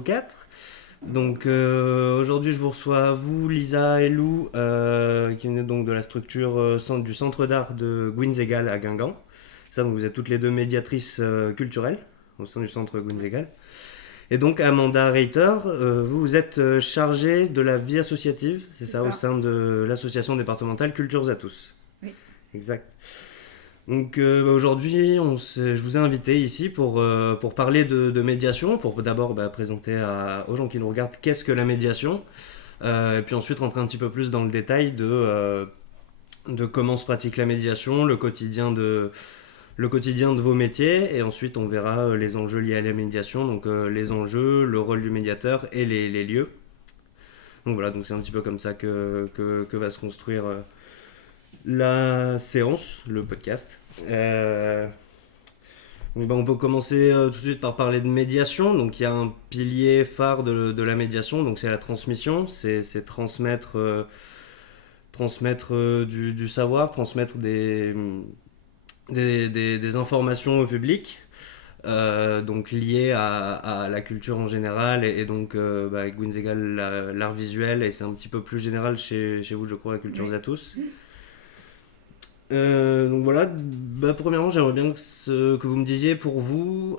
vous quatre. Donc aujourd'hui, je vous reçois vous, Lisa et Lou, qui venez donc de la structure du centre d'art de Guinzegal à Guingamp. Ça, donc vous êtes toutes les deux médiatrices culturelles au sein du centre Guinzegal. Et donc Amanda Reiter, vous êtes chargée de la vie associative, c'est ça, au sein de l'association départementale Cultures à tous. Oui. Exact. Donc aujourd'hui, je vous ai invité ici pour parler de médiation, pour d'abord présenter aux gens qui nous regardent qu'est-ce que la médiation, et puis ensuite rentrer un petit peu plus dans le détail de comment se pratique la médiation, le quotidien de vos métiers, et ensuite on verra les enjeux liés à la médiation, donc les enjeux, le rôle du médiateur et les lieux. Donc voilà, donc c'est un petit peu comme ça que va se construire la séance, le podcast. On peut commencer tout de suite par parler de médiation. Donc il y a un pilier phare de la médiation, donc c'est la transmission, c'est transmettre du savoir, transmettre des informations au public, donc liées à la culture en général, et donc Guinzegal, l'art visuel, et c'est un petit peu plus général chez vous, je crois, à Cultures Oui. à tous. Donc voilà, premièrement, j'aimerais bien que vous me disiez pour vous,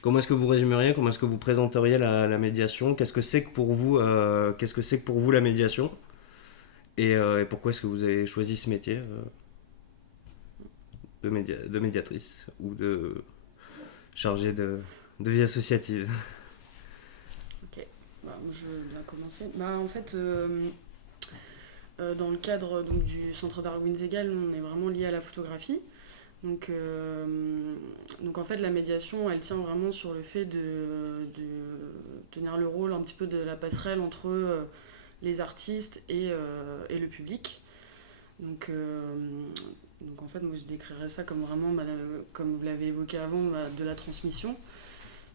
comment est-ce que vous résumeriez, comment est-ce que vous présenteriez la médiation, qu'est-ce que c'est que pour vous, la médiation, et pourquoi est-ce que vous avez choisi ce métier de médiatrice ou de chargée de vie associative. Ok, je vais commencer. En fait, dans le cadre donc, du centre d'art Guinzegal, on est vraiment lié à la photographie. Donc en fait, la médiation, elle tient vraiment sur le fait de tenir le rôle un petit peu de la passerelle entre les artistes et le public. Donc en fait, moi je décrirais ça comme vraiment, comme vous l'avez évoqué avant, de la transmission,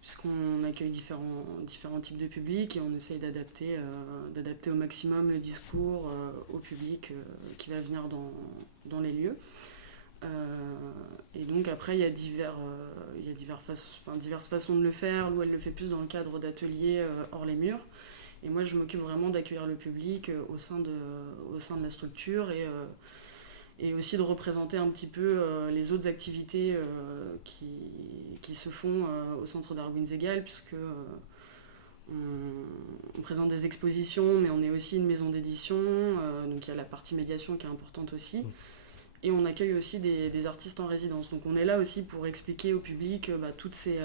puisqu'on accueille différents types de publics et on essaye d'adapter au maximum le discours au public qui va venir dans les lieux. Et donc après, il y a diverses façons de le faire. Lou, elle le fait plus dans le cadre d'ateliers hors les murs. Et moi, je m'occupe vraiment d'accueillir le public au sein de la structure et aussi de représenter un petit peu les autres activités qui se font au centre d'art Guinzegal, puisque on présente des expositions, mais on est aussi une maison d'édition, donc il y a la partie médiation qui est importante aussi. Et on accueille aussi des artistes en résidence. Donc on est là aussi pour expliquer au public toutes ces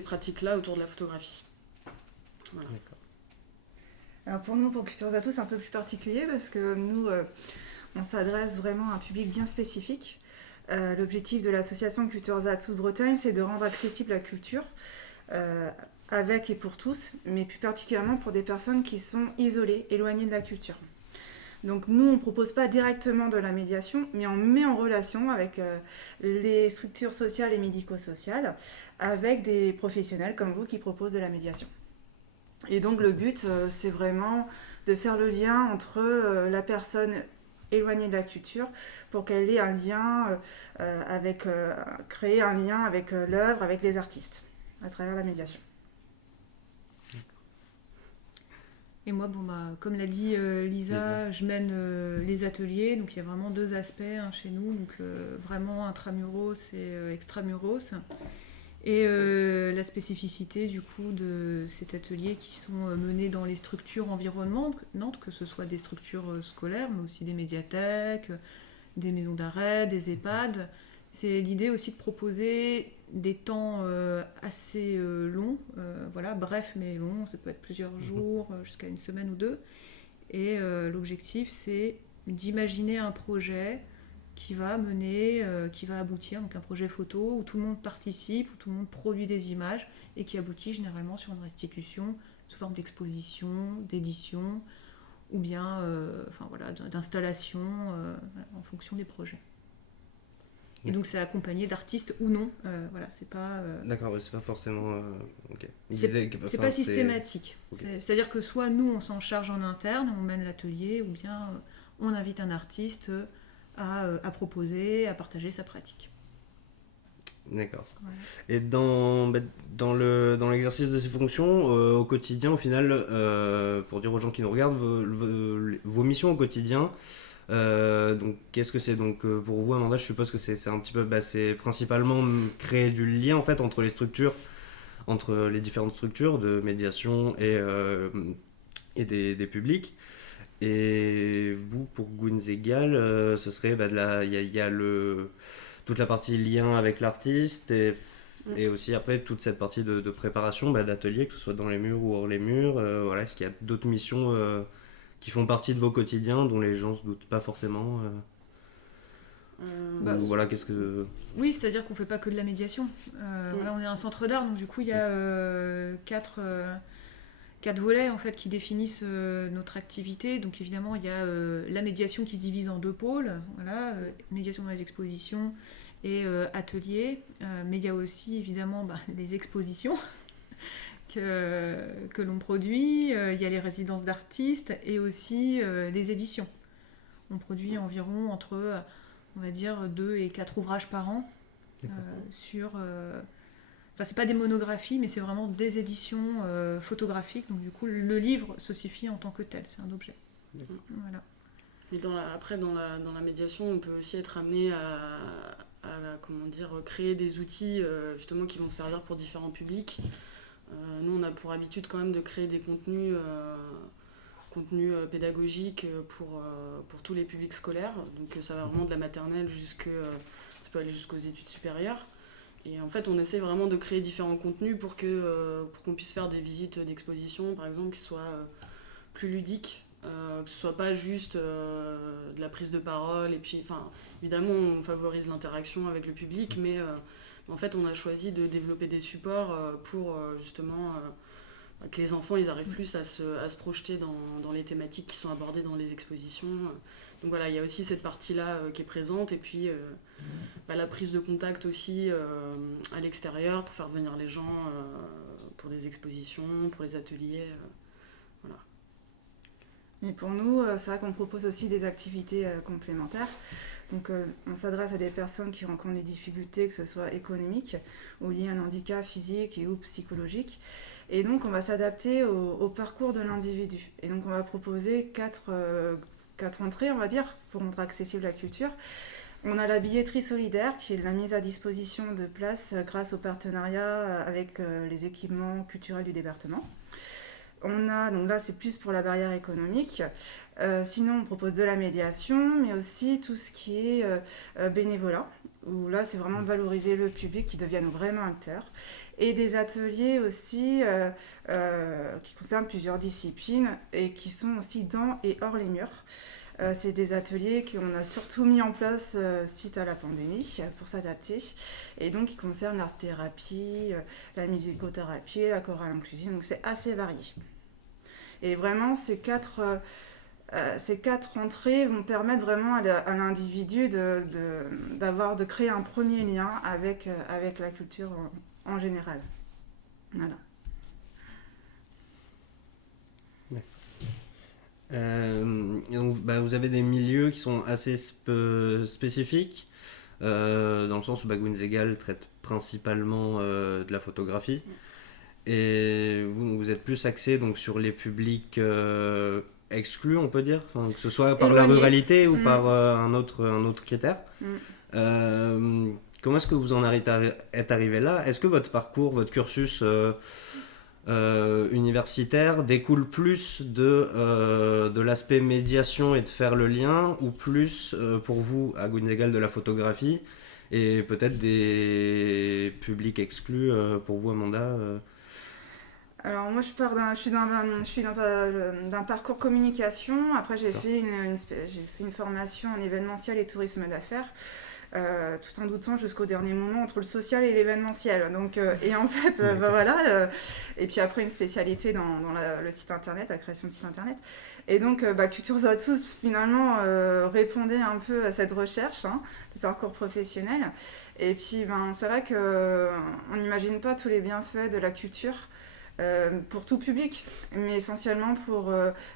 pratiques-là autour de la photographie. Voilà. D'accord. Alors pour nous, pour Cultures à tous, c'est un peu plus particulier parce que nous, on s'adresse vraiment à un public bien spécifique. L'objectif de l'association Cultures à tous Bretagne, c'est de rendre accessible la culture avec et pour tous, mais plus particulièrement pour des personnes qui sont isolées, éloignées de la culture. Donc nous, on ne propose pas directement de la médiation, mais on met en relation avec les structures sociales et médico-sociales, avec des professionnels comme vous qui proposent de la médiation. Et donc le but, c'est vraiment de faire le lien entre la personne éloignée de la culture pour qu'elle ait un lien créer un lien avec l'œuvre, avec les artistes, à travers la médiation. Et moi, comme l'a dit Lisa, je mène les ateliers. Donc il y a vraiment deux aspects chez nous. Donc vraiment intramuros et extramuros. Et la spécificité du coup de cet atelier qui sont menés dans les structures environnantes, que ce soit des structures scolaires, mais aussi des médiathèques, des maisons d'arrêt, des EHPAD. C'est l'idée aussi de proposer des temps assez longs, brefs mais longs, ça peut être plusieurs jours, jusqu'à une semaine ou deux. Et l'objectif, c'est d'imaginer un projet qui va qui va aboutir, donc un projet photo où tout le monde participe, où tout le monde produit des images et qui aboutit généralement sur une restitution sous forme d'exposition, d'édition ou bien d'installation en fonction des projets. Et donc c'est accompagné d'artistes ou non, c'est pas... D'accord, c'est pas forcément... ok. C'est pas systématique. Okay. C'est-à-dire que soit nous on s'en charge en interne, on mène l'atelier, ou bien on invite un artiste à proposer, à partager sa pratique. D'accord. Voilà. Et dans l'exercice de ces fonctions, au quotidien, au final, pour dire aux gens qui nous regardent, vos missions au quotidien, donc qu'est-ce que c'est? Donc pour vous, Amanda, je suppose que c'est un petit peu, c'est principalement créer du lien en fait entre les structures, entre les différentes structures de médiation et des publics. Et vous, pour Gunzegal, ce serait il y a toute la partie lien avec l'artiste et aussi après toute cette partie de préparation d'ateliers, que ce soit dans les murs ou hors les murs. Voilà, est-ce qu'il y a d'autres missions qui font partie de vos quotidiens dont les gens se doutent pas forcément Bah, ou voilà, qu'est-ce que... Oui, c'est-à-dire qu'on ne fait pas que de la médiation. Voilà, on est un centre d'art, donc du coup, il y a quatre volets en fait, qui définissent notre activité. Donc évidemment, il y a la médiation qui se divise en deux pôles. Voilà, médiation dans les expositions et ateliers. Mais il y a aussi évidemment les expositions que l'on produit. Il y a les résidences d'artistes et aussi les éditions. On produit environ entre, on va dire, 2 et 4 ouvrages par an sur... Enfin, c'est pas des monographies, mais c'est vraiment des éditions photographiques. Donc du coup, le livre se suffit en tant que tel, c'est un objet. D'accord. Voilà. Et après, dans la médiation, on peut aussi être amené à comment dire, créer des outils justement qui vont servir pour différents publics. Nous, on a pour habitude quand même de créer des contenus pédagogiques pour tous les publics scolaires. Donc ça va vraiment de la maternelle ça peut aller jusqu'aux études supérieures. Et en fait, on essaie vraiment de créer différents contenus pour qu'on puisse faire des visites d'exposition, par exemple, qui soient plus ludiques, que ce soit pas juste de la prise de parole. Et puis, enfin, évidemment, on favorise l'interaction avec le public, mais en fait, on a choisi de développer des supports pour justement que les enfants ils arrivent plus à se projeter dans les thématiques qui sont abordées dans les expositions. Donc voilà, il y a aussi cette partie-là qui est présente, et puis la prise de contact aussi à l'extérieur pour faire venir les gens pour des expositions, pour les ateliers. Voilà. Et pour nous, c'est vrai qu'on propose aussi des activités complémentaires. Donc on s'adresse à des personnes qui rencontrent des difficultés, que ce soit économiques ou liées à un handicap physique ou psychologique. Et donc on va s'adapter au parcours de l'individu. Et donc on va proposer quatre entrées, on va dire, pour rendre accessible la culture. On a la billetterie solidaire, qui est la mise à disposition de places grâce au partenariat avec les équipements culturels du département. On a, donc là c'est plus pour la barrière économique. Sinon on propose de la médiation, mais aussi tout ce qui est bénévolat, où là c'est vraiment valoriser le public qui deviennent vraiment acteurs. Et des ateliers aussi qui concernent plusieurs disciplines et qui sont aussi dans et hors les murs. C'est des ateliers qu'on a surtout mis en place suite à la pandémie pour s'adapter, et donc qui concernent l'art-thérapie, la musicothérapie, la chorale inclusive, donc c'est assez varié. Et vraiment ces quatre entrées vont permettre vraiment à l'individu de créer un premier lien avec la culture en général. Voilà. Donc, vous avez des milieux qui sont assez spécifiques, dans le sens où Gunzegal traite principalement de la photographie, et vous êtes plus axé donc, sur les publics exclus, on peut dire, que ce soit par la ruralité ou par un autre critère. Comment est-ce que vous en êtes arrivé là? Est-ce que votre parcours, votre cursus universitaire découle plus de l'aspect médiation et de faire le lien, ou plus pour vous à Gunzegal de la photographie et peut-être des publics exclus pour vous, Amanda? Alors moi je suis d'un parcours communication. Après j'ai fait une formation en événementiel et tourisme d'affaires. Tout en doutant jusqu'au dernier moment entre le social et l'événementiel. Donc, et en fait, voilà. Et puis après, une spécialité dans le site internet, la création de site internet. Et donc, Cultures à tous, finalement, répondait un peu à cette recherche de parcours professionnel. Et puis, c'est vrai qu'on n'imagine pas tous les bienfaits de la culture pour tout public, mais essentiellement pour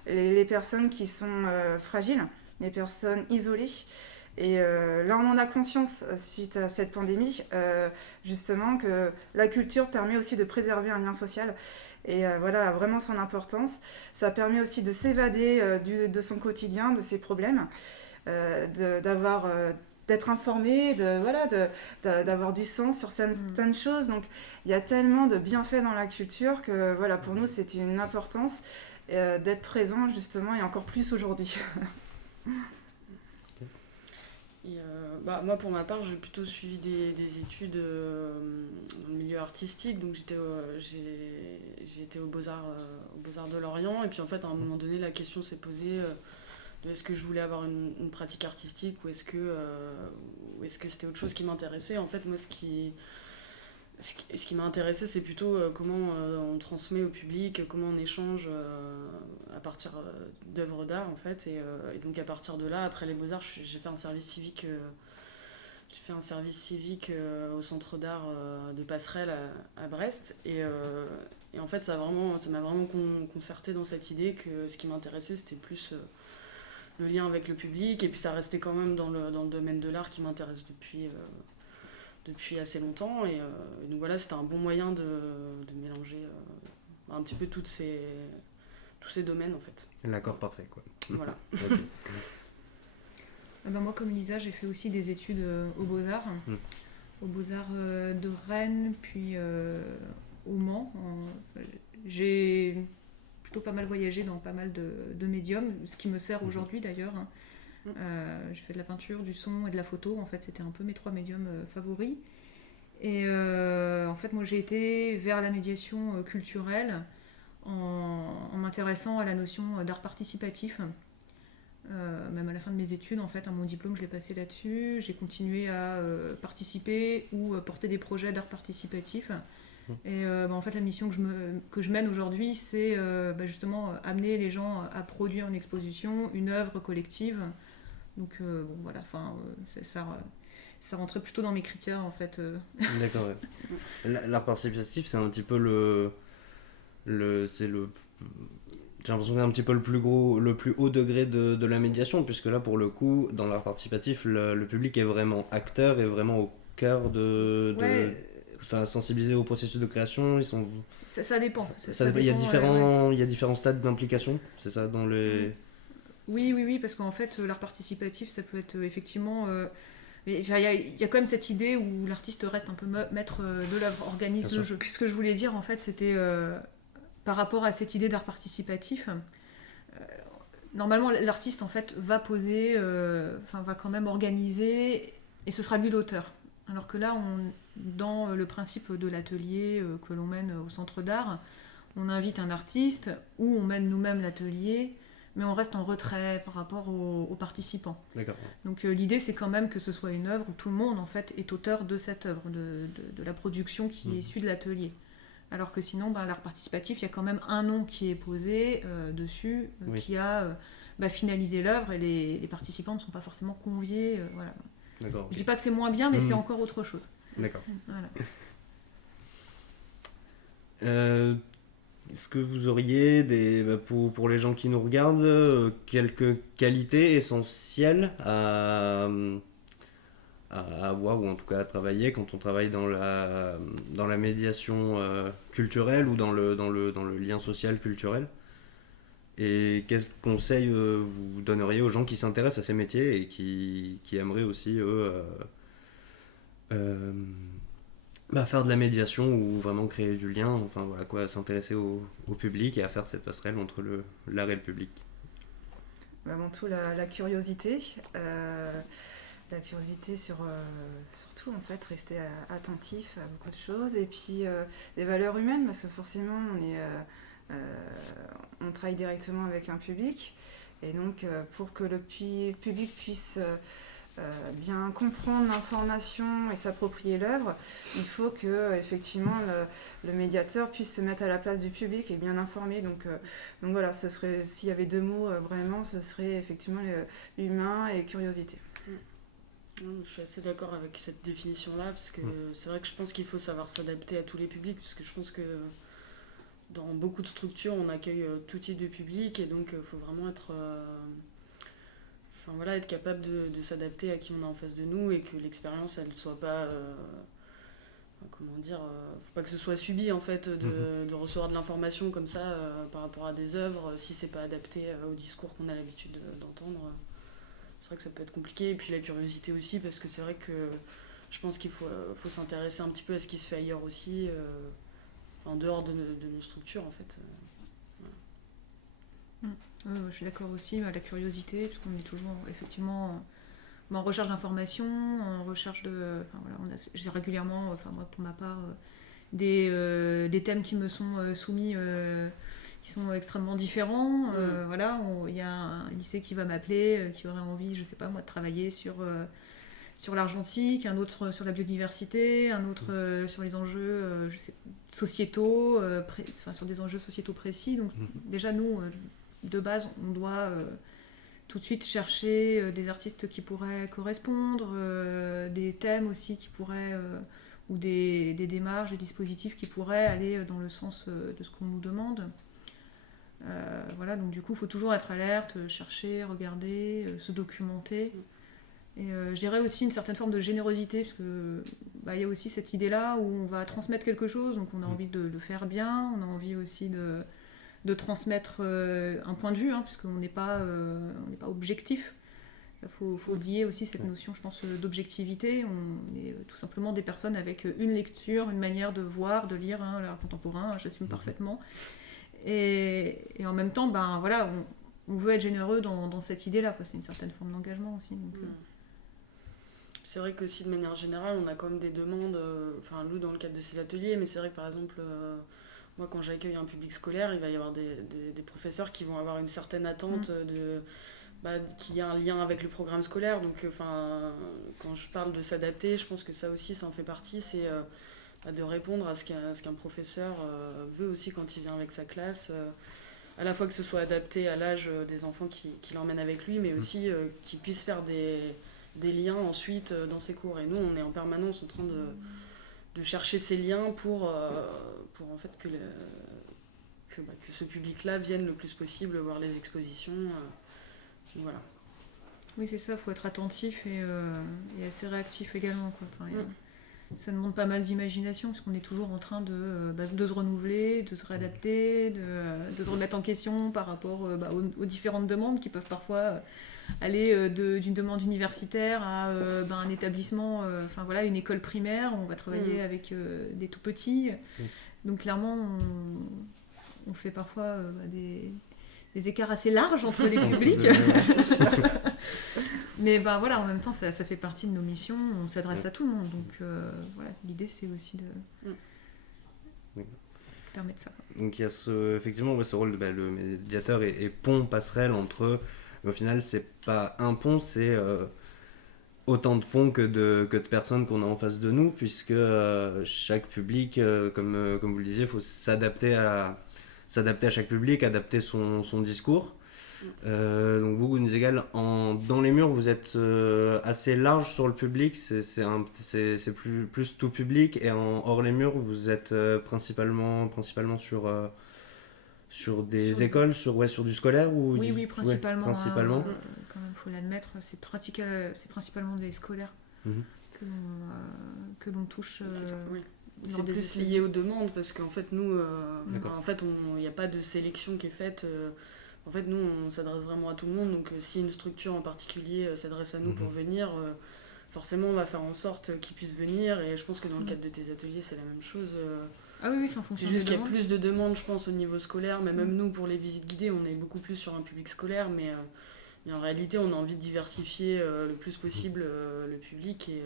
les personnes qui sont fragiles, les personnes isolées. Et là, on en a conscience suite à cette pandémie, justement, que la culture permet aussi de préserver un lien social. Et voilà, vraiment son importance. Ça permet aussi de s'évader de son quotidien, de ses problèmes, d'être informé, d'avoir du sens sur certaines choses. Donc, il y a tellement de bienfaits dans la culture que, voilà, pour nous, c'était une importance d'être présent, justement, et encore plus aujourd'hui. Et moi, pour ma part, j'ai plutôt suivi des études dans le milieu artistique. Donc, j'ai été aux Beaux-Arts de Lorient. Et puis, en fait, à un moment donné, la question s'est posée de est-ce que je voulais avoir une pratique artistique ou est-ce que c'était autre chose qui m'intéressait. En fait, moi, ce qui m'a intéressé, c'est plutôt comment on transmet au public, comment on échange à partir d'œuvres d'art, en fait. Et donc, à partir de là, après les Beaux-Arts, j'ai fait un service civique. Au centre d'art de Passerelle à Brest. Et en fait, ça m'a vraiment concerté dans cette idée que ce qui m'intéressait, c'était plus le lien avec le public. Et puis, ça restait quand même dans le domaine de l'art qui m'intéresse depuis assez longtemps. Et donc voilà, c'était un bon moyen de mélanger un petit peu tous ces domaines, en fait. L'accord parfait, quoi. Voilà. Ok. Moi, comme Lisa, j'ai fait aussi des études aux Beaux-Arts. Aux Beaux-Arts de Rennes, puis au Mans. J'ai plutôt pas mal voyagé dans pas mal de médiums, ce qui me sert aujourd'hui d'ailleurs. J'ai fait de la peinture, du son et de la photo. En fait, c'était un peu mes 3 médiums favoris. Et en fait, moi, j'ai été vers la médiation culturelle en m'intéressant à la notion d'art participatif. Même à la fin de mes études, en fait, mon diplôme, je l'ai passé là-dessus. J'ai continué à participer ou porter des projets d'art participatif. Et en fait, la mission que je mène aujourd'hui, c'est justement amener les gens à produire une exposition, une œuvre collective. Donc voilà, ça rentrait plutôt dans mes critères, en fait. D'accord, ouais. L'art participatif, c'est un petit peu j'ai l'impression que c'est un petit peu le plus haut degré de la médiation, puisque là, pour le coup, dans l'art participatif, le public est vraiment acteur, est vraiment au cœur sensibilisé au processus de création. Ça dépend. Il y a différents stades d'implication, c'est ça, dans les... Oui, parce qu'en fait, l'art participatif, ça peut être effectivement... il y a quand même cette idée où l'artiste reste un peu maître de l'œuvre, organise le jeu. Ce que je voulais dire, en fait, c'était... par rapport à cette idée d'art participatif, normalement l'artiste en fait va poser, va quand même organiser et ce sera lui l'auteur. Alors que là, dans le principe de l'atelier que l'on mène au centre d'art, on invite un artiste ou on mène nous-mêmes l'atelier, mais on reste en retrait par rapport aux participants. D'accord. Donc l'idée c'est quand même que ce soit une œuvre où tout le monde en fait est auteur de cette œuvre, de la production qui est issue de l'atelier. Alors que sinon, l'art participatif, il y a quand même un nom qui est posé dessus, qui a finalisé l'œuvre et les participants ne sont pas forcément conviés. Voilà. D'accord, okay. Je dis pas que c'est moins bien, mais c'est encore autre chose. D'accord. Voilà. Est-ce que vous auriez, pour les gens qui nous regardent, quelques qualités essentielles à avoir, ou en tout cas à travailler quand on travaille dans la médiation culturelle ou dans le lien social culturel? Et quels conseils vous donneriez aux gens qui s'intéressent à ces métiers et qui aimeraient aussi, eux, faire de la médiation ou vraiment créer du lien, enfin voilà quoi, s'intéresser au public et à faire cette passerelle entre l'art et le public? Avant tout, la curiosité. La curiosité sur tout, en fait, rester attentif à beaucoup de choses. Et puis, des valeurs humaines, parce que forcément, on travaille directement avec un public. Et donc, pour que le public puisse bien comprendre l'information et s'approprier l'œuvre, il faut que effectivement le médiateur puisse se mettre à la place du public et bien informer. Donc voilà, ce serait, s'il y avait 2 mots vraiment, ce serait effectivement humain et curiosité. Je suis assez d'accord avec cette définition-là, parce que c'est vrai que je pense qu'il faut savoir s'adapter à tous les publics, parce que je pense que dans beaucoup de structures, on accueille tout type de public, et donc il faut vraiment être... être capable de s'adapter à qui on a en face de nous et que l'expérience, elle ne soit pas... faut pas que ce soit subi en fait de recevoir de l'information comme ça par rapport à des œuvres si c'est pas adapté au discours qu'on a l'habitude d'entendre. C'est vrai que ça peut être compliqué, et puis la curiosité aussi, parce que c'est vrai que je pense qu'il faut s'intéresser un petit peu à ce qui se fait ailleurs aussi, en dehors de nos structures en fait. Je suis d'accord aussi, la curiosité, parce qu'on est toujours effectivement en recherche d'informations, en recherche de... j'ai régulièrement, moi pour ma part, des thèmes qui me sont soumis, qui sont extrêmement différents. Il y a un lycée qui va m'appeler, qui aurait envie, je sais pas moi, de travailler sur l'argentique, un autre sur la biodiversité, un autre sur les enjeux sociétaux, sur des enjeux sociétaux précis. Donc déjà nous, de base, on doit tout de suite chercher des artistes qui pourraient correspondre, des thèmes aussi qui pourraient, ou des démarches, des dispositifs qui pourraient aller dans le sens de ce qu'on nous demande. Donc du coup, il faut toujours être alerte, chercher, regarder, se documenter. Et je dirais aussi une certaine forme de générosité, parce que y a aussi cette idée-là où on va transmettre quelque chose, donc on a envie de le faire bien, on a envie aussi de transmettre un point de vue, puisqu'on n'est pas objectif. Il faut oublier aussi cette notion, je pense, d'objectivité. On est tout simplement des personnes avec une lecture, une manière de voir, de lire l'art contemporain, j'assume parfaitement. Et en même temps, on veut être généreux dans cette idée-là, quoi. C'est une certaine forme d'engagement aussi. Donc, C'est vrai qu'aussi de manière générale, on a quand même des demandes, Lou dans le cadre de ces ateliers, mais c'est vrai que par exemple... Moi, quand j'accueille un public scolaire, il va y avoir des professeurs qui vont avoir une certaine attente qu'il y a un lien avec le programme scolaire. Donc, quand je parle de s'adapter, je pense que ça aussi, ça en fait partie. C'est de répondre à ce qu'un professeur veut aussi quand il vient avec sa classe. À la fois que ce soit adapté à l'âge des enfants qu'il emmène avec lui, mais aussi qu'il puisse faire des liens ensuite dans ses cours. Et nous, on est en permanence en train de chercher ces liens pour en fait que ce public-là vienne le plus possible voir les expositions. Voilà. Oui, c'est ça, il faut être attentif et assez réactif également, quoi. Ça demande pas mal d'imagination, parce qu'on est toujours en train de se renouveler, de se réadapter, de se remettre en question par rapport aux différentes demandes qui peuvent parfois aller d'une demande universitaire à un établissement, une école primaire, on va travailler avec des tout petits. Donc clairement, on fait parfois des écarts assez larges entre les publics. Mais en même temps, ça fait partie de nos missions, on s'adresse à tout le monde. Donc l'idée, c'est aussi de permettre ça. Donc il y a effectivement ce rôle de le médiateur et pont, passerelle entre... Au final, c'est pas un pont, c'est autant de ponts que de personnes qu'on a en face de nous, puisque chaque public, comme vous le disiez, il faut s'adapter à chaque public, adapter son discours. Donc vous, Gunzegal, dans les murs, vous êtes assez large sur le public, c'est plus tout public, et hors les murs, vous êtes principalement sur des écoles, sur du scolaire ou... Oui, principalement. Ouais, principalement. Quand même, il faut l'admettre, c'est principalement des scolaires que l'on touche. C'est plus lié aux demandes, parce qu'en fait, nous, il n'y a pas de sélection qui est faite. En fait, nous, on s'adresse vraiment à tout le monde. Donc, si une structure en particulier s'adresse à nous pour venir, forcément, on va faire en sorte qu'ils puissent venir. Et je pense que dans le cadre de tes ateliers, c'est la même chose. C'est en fonction. C'est juste qu'il y a plus de demandes, je pense, au niveau scolaire. Mais même nous, pour les visites guidées, on est beaucoup plus sur un public scolaire. Mais en réalité, on a envie de diversifier le plus possible le public. Et,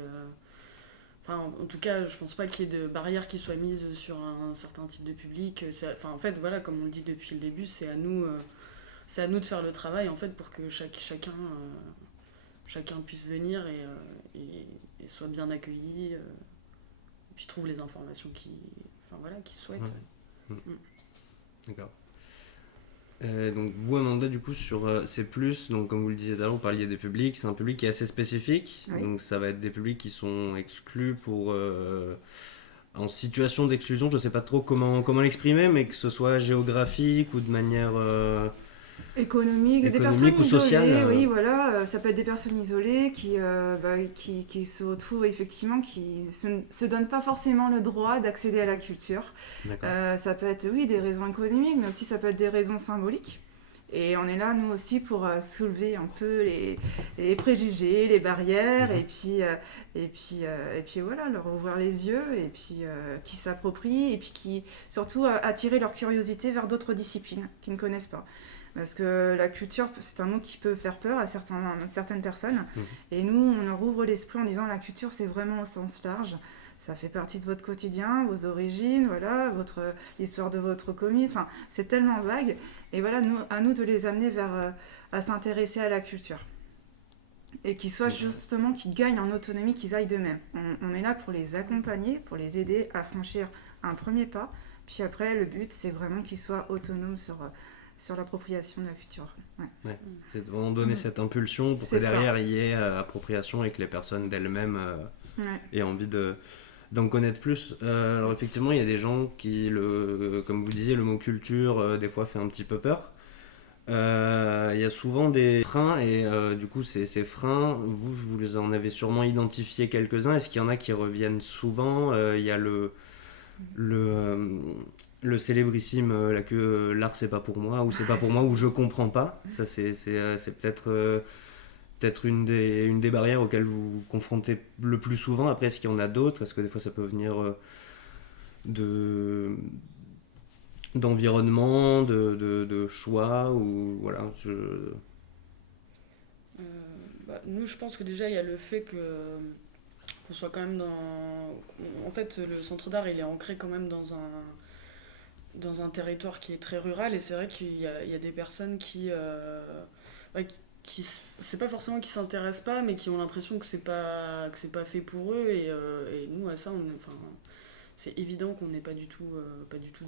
en tout cas, je pense pas qu'il y ait de barrières qui soient mises sur un certain type de public. En fait, comme on le dit depuis le début, c'est à nous de faire le travail, en fait, pour que chacun puisse venir et soit bien accueilli, puis trouve les informations qu'il souhaite. Ouais. D'accord. Donc vous, Amanda, du coup, sur C+, donc comme vous le disiez tout à l'heure, vous parliez des publics, c'est un public qui est assez spécifique, donc ça va être des publics qui sont exclus en situation d'exclusion, je sais pas trop comment l'exprimer, mais que ce soit géographique ou de manière économique, des personnes économique ou isolées, sociale. oui, voilà, ça peut être des personnes isolées qui se retrouvent effectivement, qui se donnent pas forcément le droit d'accéder à la culture. D'accord. Ça peut être, oui, des raisons économiques, mais aussi ça peut être des raisons symboliques. Et on est là, nous aussi, pour soulever un peu les préjugés, les barrières, et puis voilà, leur ouvrir les yeux, et puis qui s'approprient, et puis qui, surtout, attirer leur curiosité vers d'autres disciplines qu'ils ne connaissent pas. Parce que la culture, c'est un mot qui peut faire peur à certaines personnes. Et nous, on leur ouvre l'esprit en disant la culture, c'est vraiment au sens large. Ça fait partie de votre quotidien, vos origines, voilà, l'histoire de votre commune. Enfin, c'est tellement vague. Et voilà, à nous de les amener à s'intéresser à la culture. Et qu'ils soient justement, qu'ils gagnent en autonomie, qu'ils aillent d'eux-mêmes. On est là pour les accompagner, pour les aider à franchir un premier pas. Puis après, le but, c'est vraiment qu'ils soient autonomes sur l'appropriation de la culture. Ouais. C'est de vraiment donner cette impulsion pour que derrière il y ait appropriation et que les personnes d'elles-mêmes aient envie d'en connaître plus. Alors effectivement, il y a des gens qui, comme vous disiez, le mot culture, des fois fait un petit peu peur. Il y a souvent des freins et du coup, ces freins, vous les en avez sûrement identifié quelques-uns. Est-ce qu'il y en a qui reviennent souvent? Il y a le célébrissime là, que l'art c'est pas pour moi ou c'est pas pour moi ou je comprends pas. Ça c'est peut-être une des barrières auxquelles vous vous confrontez le plus souvent. Après, est-ce qu'il y en a d'autres? Est-ce que des fois ça peut venir d'environnement, de choix ou voilà. Nous, je pense que déjà il y a le fait qu'on soit quand même dans. En fait, le centre d'art il est ancré quand même dans un territoire qui est très rural, et c'est vrai qu'il y a des personnes qui c'est pas forcément qui s'intéressent pas, mais qui ont l'impression que c'est pas fait pour eux, et nous à ça c'est évident qu'on n'est pas du tout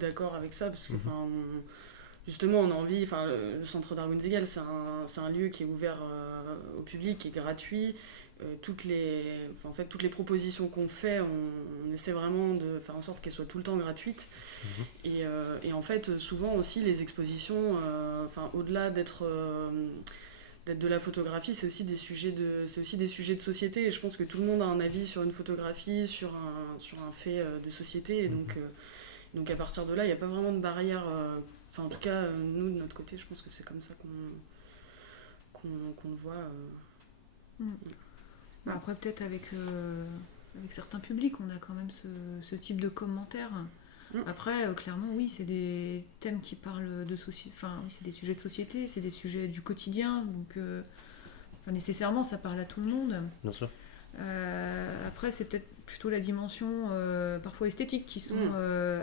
d'accord avec ça, parce que justement on a envie, le centre d'art Wunsiedel, c'est un lieu qui est ouvert au public, qui est gratuit. Toutes les propositions qu'on fait, on essaie vraiment de faire en sorte qu'elles soient tout le temps gratuites. Et en fait, souvent aussi, les expositions, au-delà d'être de la photographie, c'est aussi des sujets de société. Et je pense que tout le monde a un avis sur une photographie, sur un fait de société. Et donc à partir de là, il n'y a pas vraiment de barrière. En tout cas, nous, de notre côté, je pense que c'est comme ça qu'on le voit. Après, peut-être avec certains publics, on a quand même ce type de commentaires. Après, clairement, oui, c'est des thèmes qui parlent de société. C'est des sujets de société, c'est des sujets du quotidien. Donc, nécessairement, ça parle à tout le monde. Bien sûr. Après, c'est peut-être plutôt la dimension parfois esthétique qui sont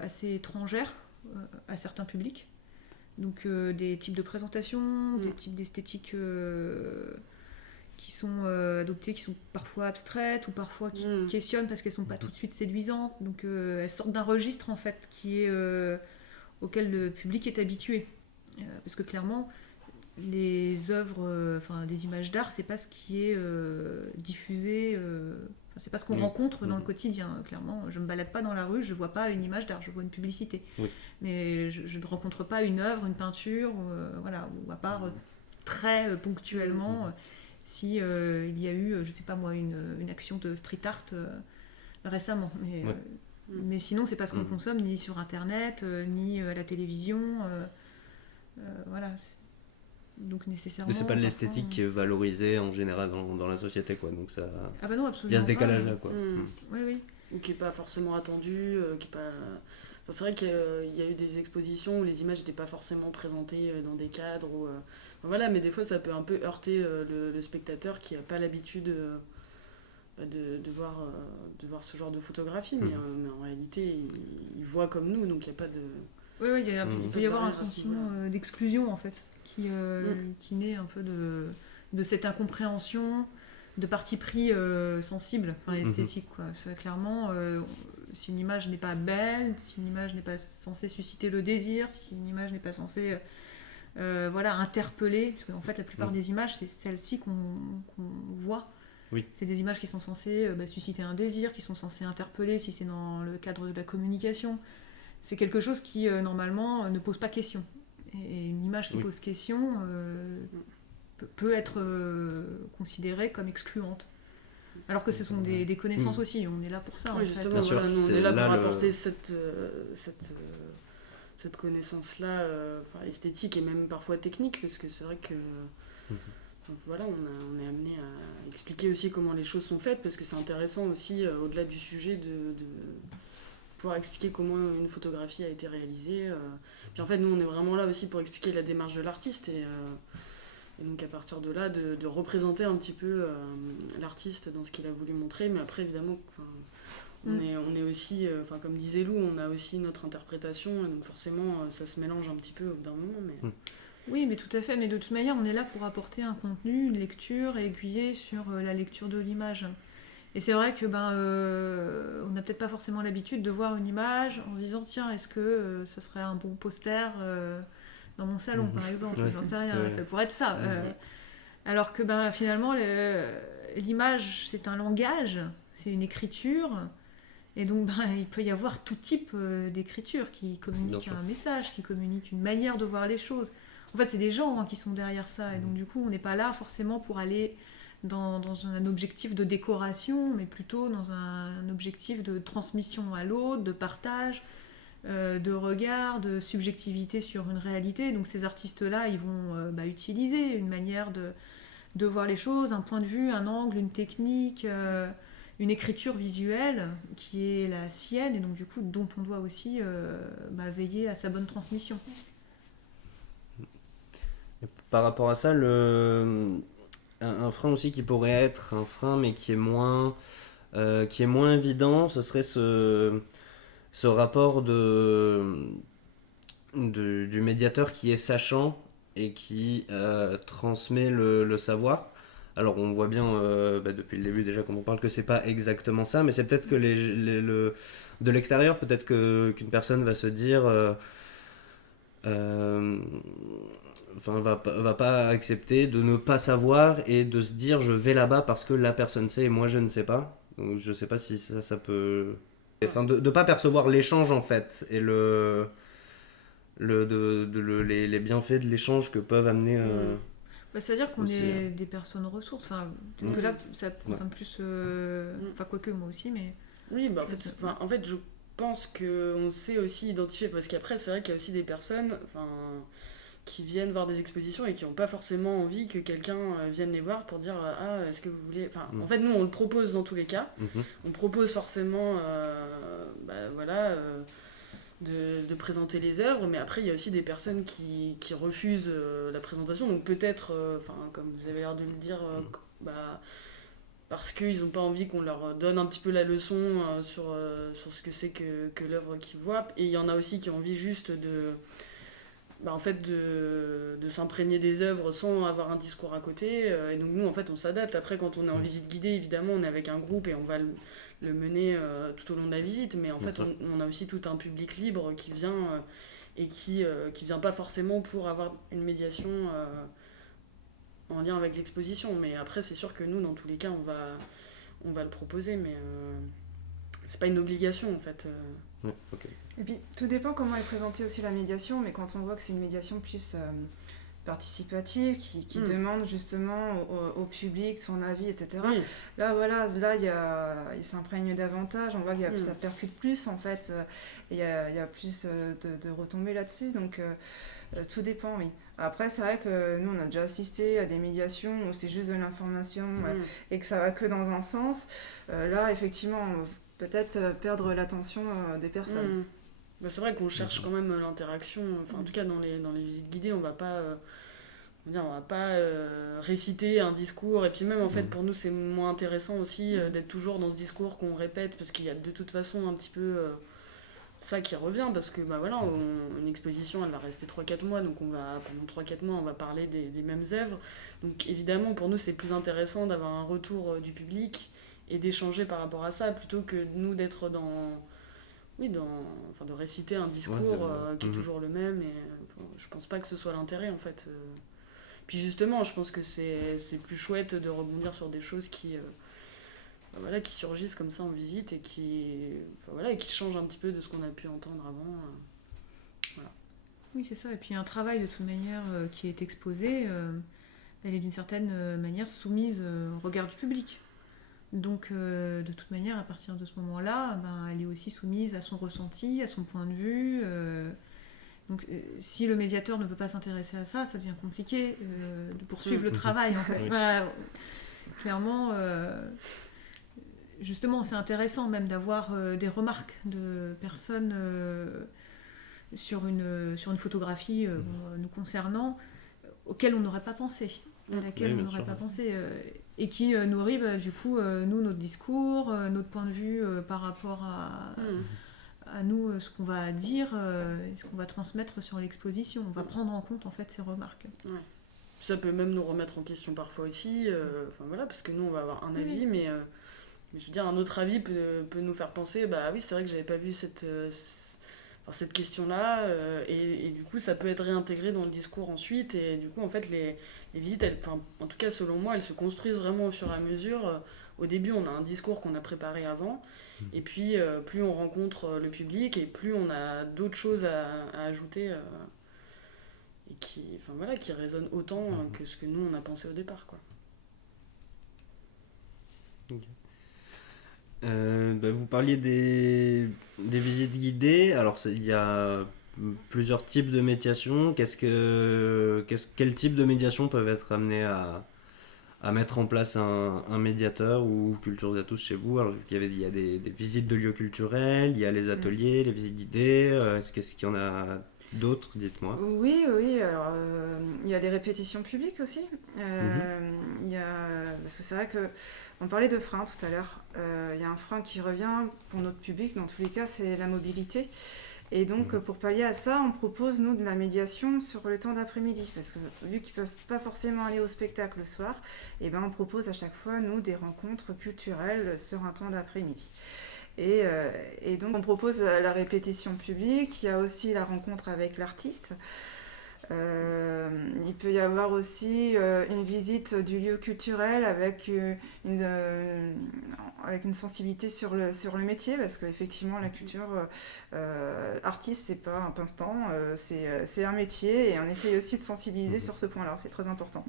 assez étrangères à certains publics. Donc, des types de présentation, des types d'esthétique qui sont adoptées, qui sont parfois abstraites ou parfois qui questionnent parce qu'elles ne sont pas tout de suite séduisantes. Donc elles sortent d'un registre en fait auquel le public est habitué. Parce que clairement, les œuvres, des images d'art, c'est pas ce qui est diffusé, c'est pas ce qu'on rencontre dans le quotidien. Clairement, je me balade pas dans la rue, je vois pas une image d'art, je vois une publicité. Mais je ne rencontre pas une œuvre, une peinture, ou à part très ponctuellement. Si il y a eu, je sais pas moi, une action de street art récemment. Mais sinon, c'est pas ce qu'on consomme ni sur Internet, ni à la télévision. Voilà. Donc nécessairement. Mais c'est pas de l'esthétique qui est valorisée en général dans la société, quoi. Donc ça. Ah bah non, absolument. Il y a ce décalage-là, quoi. Oui. Ou qui est pas forcément attendu, qui est pas. C'est vrai qu'il y a eu des expositions où les images n'étaient pas forcément présentées dans des cadres. Voilà, mais des fois ça peut un peu heurter le spectateur qui n'a pas l'habitude de voir ce genre de photographie, mais en réalité il voit comme nous, donc il n'y a pas de. Oui, il peut y avoir un sentiment d'exclusion en fait, qui naît un peu de cette incompréhension, de parti pris sensible, esthétique, quoi. Clairement, si une image n'est pas belle, si une image n'est pas censée susciter le désir, si une image n'est pas censée interpeller, parce qu'en fait la plupart des images, c'est celles-ci qu'on voit. Oui. C'est des images qui sont censées susciter un désir, qui sont censées interpeller si c'est dans le cadre de la communication. C'est quelque chose qui normalement ne pose pas question. Et une image qui pose question peut être considérée comme excluante. Alors que ce sont des connaissances aussi, on est là pour ça. Oui, en justement, fait. nous, on est là pour apporter cette connaissance-là, esthétique et même parfois technique, parce que c'est vrai que donc voilà, on est amené à expliquer aussi comment les choses sont faites, parce que c'est intéressant aussi, au-delà du sujet, de pouvoir expliquer comment une photographie a été réalisée. Puis en fait, nous, on est vraiment là aussi pour expliquer la démarche de l'artiste, et donc à partir de là, de représenter un petit peu l'artiste dans ce qu'il a voulu montrer. Mais après, évidemment, on est aussi, comme disait Lou, on a aussi notre interprétation, et donc forcément, ça se mélange un petit peu au bout d'un moment. Mais... Oui, mais tout à fait. Mais de toute manière, on est là pour apporter un contenu, une lecture, et aiguiller sur la lecture de l'image. Et c'est vrai que on n'a peut-être pas forcément l'habitude de voir une image en se disant, tiens, est-ce que ça serait un bon poster dans mon salon, par exemple, j'en sais rien, ça pourrait être ça. Alors que finalement, l'image, c'est un langage, c'est une écriture, et donc il peut y avoir tout type d'écriture qui communique un message, qui communique une manière de voir les choses. En fait, c'est des gens qui sont derrière ça, et donc du coup, on n'est pas là forcément pour aller dans un objectif de décoration, mais plutôt dans un objectif de transmission à l'autre, de partage, de regard, de subjectivité sur une réalité. Donc ces artistes-là, ils vont utiliser une manière de voir les choses, un point de vue, un angle, une technique, une écriture visuelle qui est la sienne, et donc du coup dont on doit aussi veiller à sa bonne transmission. Par rapport à ça, un frein aussi qui pourrait être un frein mais qui est moins évident, ce serait ce rapport du médiateur qui est sachant et qui transmet le savoir. Alors on voit bien depuis le début déjà quand on parle que c'est pas exactement ça, mais c'est peut-être que de l'extérieur, peut-être qu'une personne va se dire va pas accepter de ne pas savoir et de se dire je vais là-bas parce que la personne sait et moi je ne sais pas. Donc je sais pas si ça peut... Enfin de pas percevoir l'échange en fait et les bienfaits de l'échange que peuvent amener... c'est-à-dire qu'on aussi, est des personnes ressources. Peut-être que là, ça concerne plus... quoique moi aussi, mais... Oui, en fait, je pense qu'on sait aussi identifier, parce qu'après, c'est vrai qu'il y a aussi des personnes qui viennent voir des expositions et qui n'ont pas forcément envie que quelqu'un vienne les voir pour dire « Ah, est-ce que vous voulez... » En fait, nous, on le propose dans tous les cas. On propose forcément... de présenter les œuvres, mais après il y a aussi des personnes qui refusent la présentation, donc peut-être, comme vous avez l'air de le dire, parce qu'ils n'ont pas envie qu'on leur donne un petit peu la leçon sur ce que c'est que l'œuvre qu'ils voient, et il y en a aussi qui ont envie juste de s'imprégner des œuvres sans avoir un discours à côté, et donc nous en fait on s'adapte. Après quand on est en visite guidée, évidemment on est avec un groupe et on va le mener tout au long de la visite, mais en fait on a aussi tout un public libre qui vient et qui vient pas forcément pour avoir une médiation en lien avec l'exposition, mais après c'est sûr que nous dans tous les cas on va le proposer, mais c'est pas une obligation en fait. Et puis tout dépend comment est présentée aussi la médiation, mais quand on voit que c'est une médiation plus participative qui demande justement au public son avis, etc. Oui. Là il s'imprègne davantage, on voit que ça percute plus en fait, et il y a plus de retombées là-dessus, donc tout dépend, oui. Après c'est vrai que nous on a déjà assisté à des médiations où c'est juste de l'information et que ça va que dans un sens. Là effectivement peut-être perdre l'attention des personnes. C'est vrai qu'on cherche quand même l'interaction, en tout cas dans les visites guidées on va pas réciter un discours, et puis même en fait pour nous c'est moins intéressant aussi d'être toujours dans ce discours qu'on répète, parce qu'il y a de toute façon un petit peu ça qui revient, parce que une exposition elle va rester 3-4 mois, donc pendant 3-4 mois on va parler des mêmes œuvres, donc évidemment pour nous c'est plus intéressant d'avoir un retour du public et d'échanger par rapport à ça, plutôt que nous d'être de réciter un discours qui est toujours le même, et je pense pas que ce soit l'intérêt en fait. Puis justement je pense que c'est plus chouette de rebondir sur des choses qui surgissent comme ça en visite et qui changent un petit peu de ce qu'on a pu entendre avant. Oui, c'est ça. Et puis un travail de toute manière qui est exposé, elle est d'une certaine manière soumise au regard du public. Donc de toute manière, à partir de ce moment-là, elle est aussi soumise à son ressenti, à son point de vue. Donc si le médiateur ne peut pas s'intéresser à ça, ça devient compliqué de poursuivre le travail. En fait. Oui. Voilà. Clairement, justement, c'est intéressant même d'avoir des remarques de personnes sur une photographie nous concernant, auxquelles on n'aurait pas pensé, à laquelle Oui, on bien n'aurait sûr. pas pensé, et qui nourrit du coup nous, notre discours, notre point de vue par rapport à nous, ce qu'on va dire, ce qu'on va transmettre sur l'exposition. On va prendre en compte en fait ces remarques. Ouais. Ça peut même nous remettre en question parfois aussi, enfin voilà, parce que nous on va avoir un avis, mais je veux dire, un autre avis peut nous faire penser, bah oui, c'est vrai que j'avais pas vu cette question-là, et du coup ça peut être réintégré dans le discours ensuite, et du coup en fait les visites, en tout cas selon moi, elles se construisent vraiment au fur et à mesure. Au début on a un discours qu'on a préparé avant, et puis plus on rencontre le public, et plus on a d'autres choses à ajouter, et qui résonnent autant que ce que nous on a pensé au départ, quoi. Vous parliez des visites guidées. Alors, il y a plusieurs types de médiation. Quel type de médiation peuvent être amenés à mettre en place un médiateur ou Cultures à tous chez vous? Alors, il y a des visites de lieux culturels, il y a les ateliers, les visites guidées. Est-ce qu'il y en a d'autres? Dites-moi. Oui, oui, alors il y a les répétitions publiques aussi. Il y a, parce que c'est vrai que on parlait de frein tout à l'heure. Il y a un frein qui revient pour notre public, dans tous les cas, c'est la mobilité. Et donc, pour pallier à ça, on propose, nous, de la médiation sur le temps d'après-midi. Parce que vu qu'ils ne peuvent pas forcément aller au spectacle le soir, eh ben, on propose à chaque fois, nous, des rencontres culturelles sur un temps d'après-midi. Et donc, on propose la répétition publique. Il y a aussi la rencontre avec l'artiste. Il peut y avoir aussi une visite du lieu culturel avec une sensibilité sur le métier, parce qu'effectivement la culture artiste, c'est pas un passe-temps, c'est un métier, et on essaye aussi de sensibiliser sur ce point-là, c'est très important.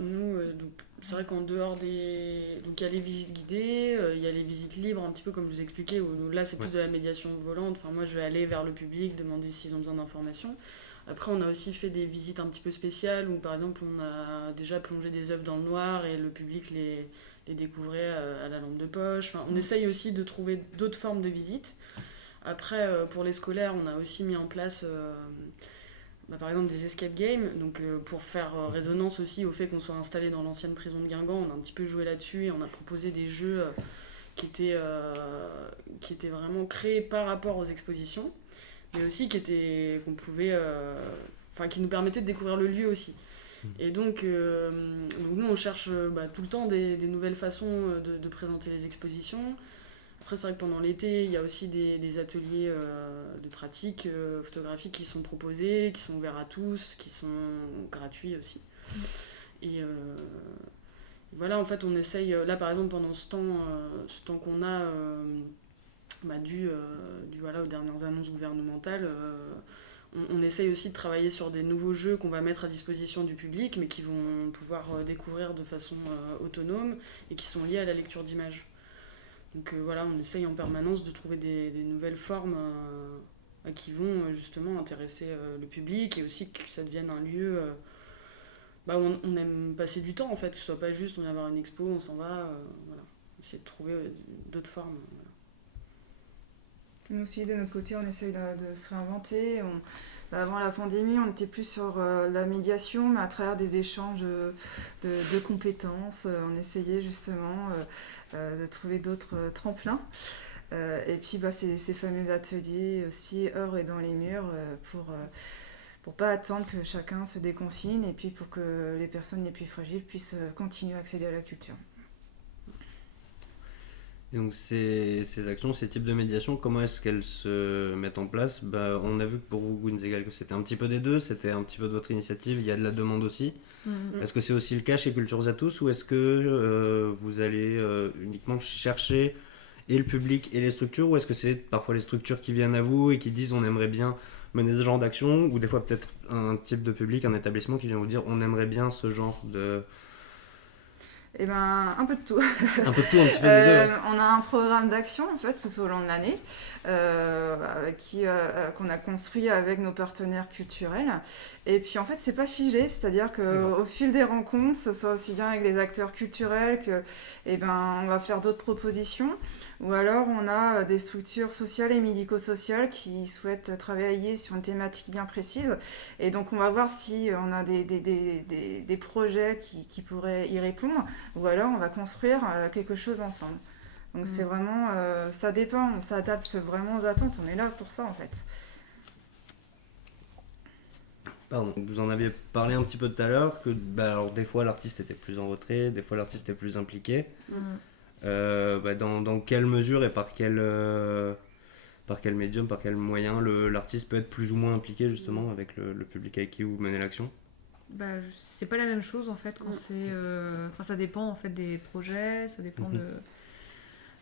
Nous, donc, c'est vrai qu'en dehors des... Donc il y a les visites guidées, il y a les visites libres, un petit peu comme je vous expliquais, où là c'est plus de la médiation volante. Enfin, moi je vais aller vers le public, demander s'ils ont besoin d'informations. Après on a aussi fait des visites un petit peu spéciales, où par exemple on a déjà plongé des œuvres dans le noir et le public les découvrait à la lampe de poche. Enfin, on essaye aussi de trouver d'autres formes de visites. Après pour les scolaires, on a aussi mis en place... par exemple des escape games, donc pour faire résonance aussi au fait qu'on soit installé dans l'ancienne prison de Guingamp, on a un petit peu joué là-dessus et on a proposé des jeux qui étaient vraiment créés par rapport aux expositions, mais aussi qui nous permettaient de découvrir le lieu aussi. Et donc nous on cherche tout le temps des nouvelles façons de présenter les expositions. Après, c'est vrai que pendant l'été, il y a aussi des ateliers de pratique photographique qui sont proposés, qui sont ouverts à tous, qui sont gratuits aussi. Et voilà, en fait, on essaye, là par exemple, pendant ce temps qu'on a dû aux dernières annonces gouvernementales, on essaye aussi de travailler sur des nouveaux jeux qu'on va mettre à disposition du public, mais qui vont pouvoir découvrir de façon autonome et qui sont liés à la lecture d'images. Donc voilà, on essaye en permanence de trouver des nouvelles formes qui vont justement intéresser le public, et aussi que ça devienne un lieu où on aime passer du temps en fait, que ce soit pas juste on vient voir une expo, on s'en va, voilà. Essayer de trouver d'autres formes. Voilà. Nous aussi, de notre côté, on essaye de se réinventer. Avant la pandémie, on était plus sur la médiation, mais à travers des échanges de compétences. On essayait justement de trouver d'autres tremplins. Et puis ces fameux ateliers aussi, heures et dans les murs, pour pas attendre que chacun se déconfine, et puis pour que les personnes les plus fragiles puissent continuer à accéder à la culture. Et donc ces actions, ces types de médiation, comment est-ce qu'elles se mettent en place? On a vu que pour vous, Gunzegal, que c'était un petit peu des deux, c'était un petit peu de votre initiative, il y a de la demande aussi. Est-ce que c'est aussi le cas chez Cultures à tous, ou est-ce que vous allez uniquement chercher et le public et les structures, ou est-ce que c'est parfois les structures qui viennent à vous et qui disent on aimerait bien mener ce genre d'action, ou des fois peut-être un type de public, un établissement qui vient vous dire on aimerait bien ce genre de... Eh ben, un peu de tout. Un peu de tout, un petit peu des deux. Ouais. On a un programme d'action en fait tout au long de l'année qu'on a construit avec nos partenaires culturels. Et puis en fait c'est pas figé, c'est-à-dire qu'au fil des rencontres, ce soit aussi bien avec les acteurs culturels que, on va faire d'autres propositions. Ou alors on a des structures sociales et médico-sociales qui souhaitent travailler sur une thématique bien précise. Et donc on va voir si on a des projets qui pourraient y répondre. Ou alors on va construire quelque chose ensemble. Donc c'est vraiment, ça dépend, on s'adapte vraiment aux attentes, on est là pour ça en fait. Pardon, vous en aviez parlé un petit peu tout à l'heure, que alors, des fois l'artiste était plus en retrait, des fois l'artiste était plus impliqué. Dans quelle mesure et par quel médium, par quel moyen l'artiste peut être plus ou moins impliqué justement avec le public avec qui vous menez l'action? C'est pas la même chose en fait quand c'est... ça dépend en fait des projets, ça dépend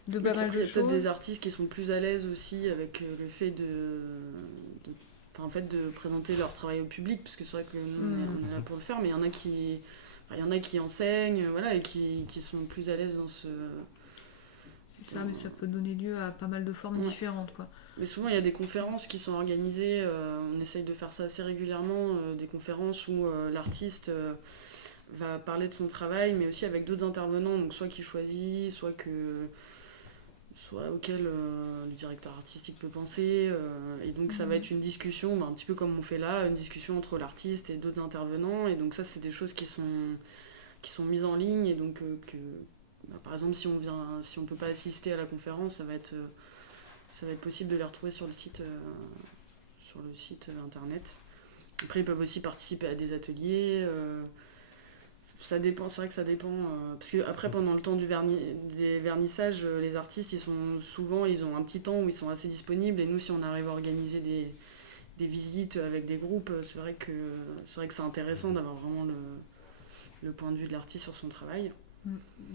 de pas mal de choses. Peut-être des artistes qui sont plus à l'aise aussi avec le fait de présenter leur travail au public, parce que c'est vrai que nous on est là pour le faire, mais il y en a qui enseignent, voilà, et qui sont plus à l'aise dans ce... C'est ça, mais ça peut donner lieu à pas mal de formes différentes, quoi. Mais souvent il y a des conférences qui sont organisées, on essaye de faire ça assez régulièrement, des conférences où l'artiste va parler de son travail, mais aussi avec d'autres intervenants, donc soit qu'il choisit, soit auquel le directeur artistique peut penser, et donc ça va être une discussion, un petit peu comme on fait là, une discussion entre l'artiste et d'autres intervenants, et donc ça c'est des choses qui sont mises en ligne, et donc par exemple si on peut pas assister à la conférence, ça va être possible de les retrouver sur le site internet. Après ils peuvent aussi participer à des ateliers, ça dépend, c'est vrai que ça dépend, parce que après pendant le temps des vernissages, les artistes ils ont un petit temps où ils sont assez disponibles, et nous si on arrive à organiser des visites avec des groupes, c'est vrai que c'est intéressant d'avoir vraiment le point de vue de l'artiste sur son travail.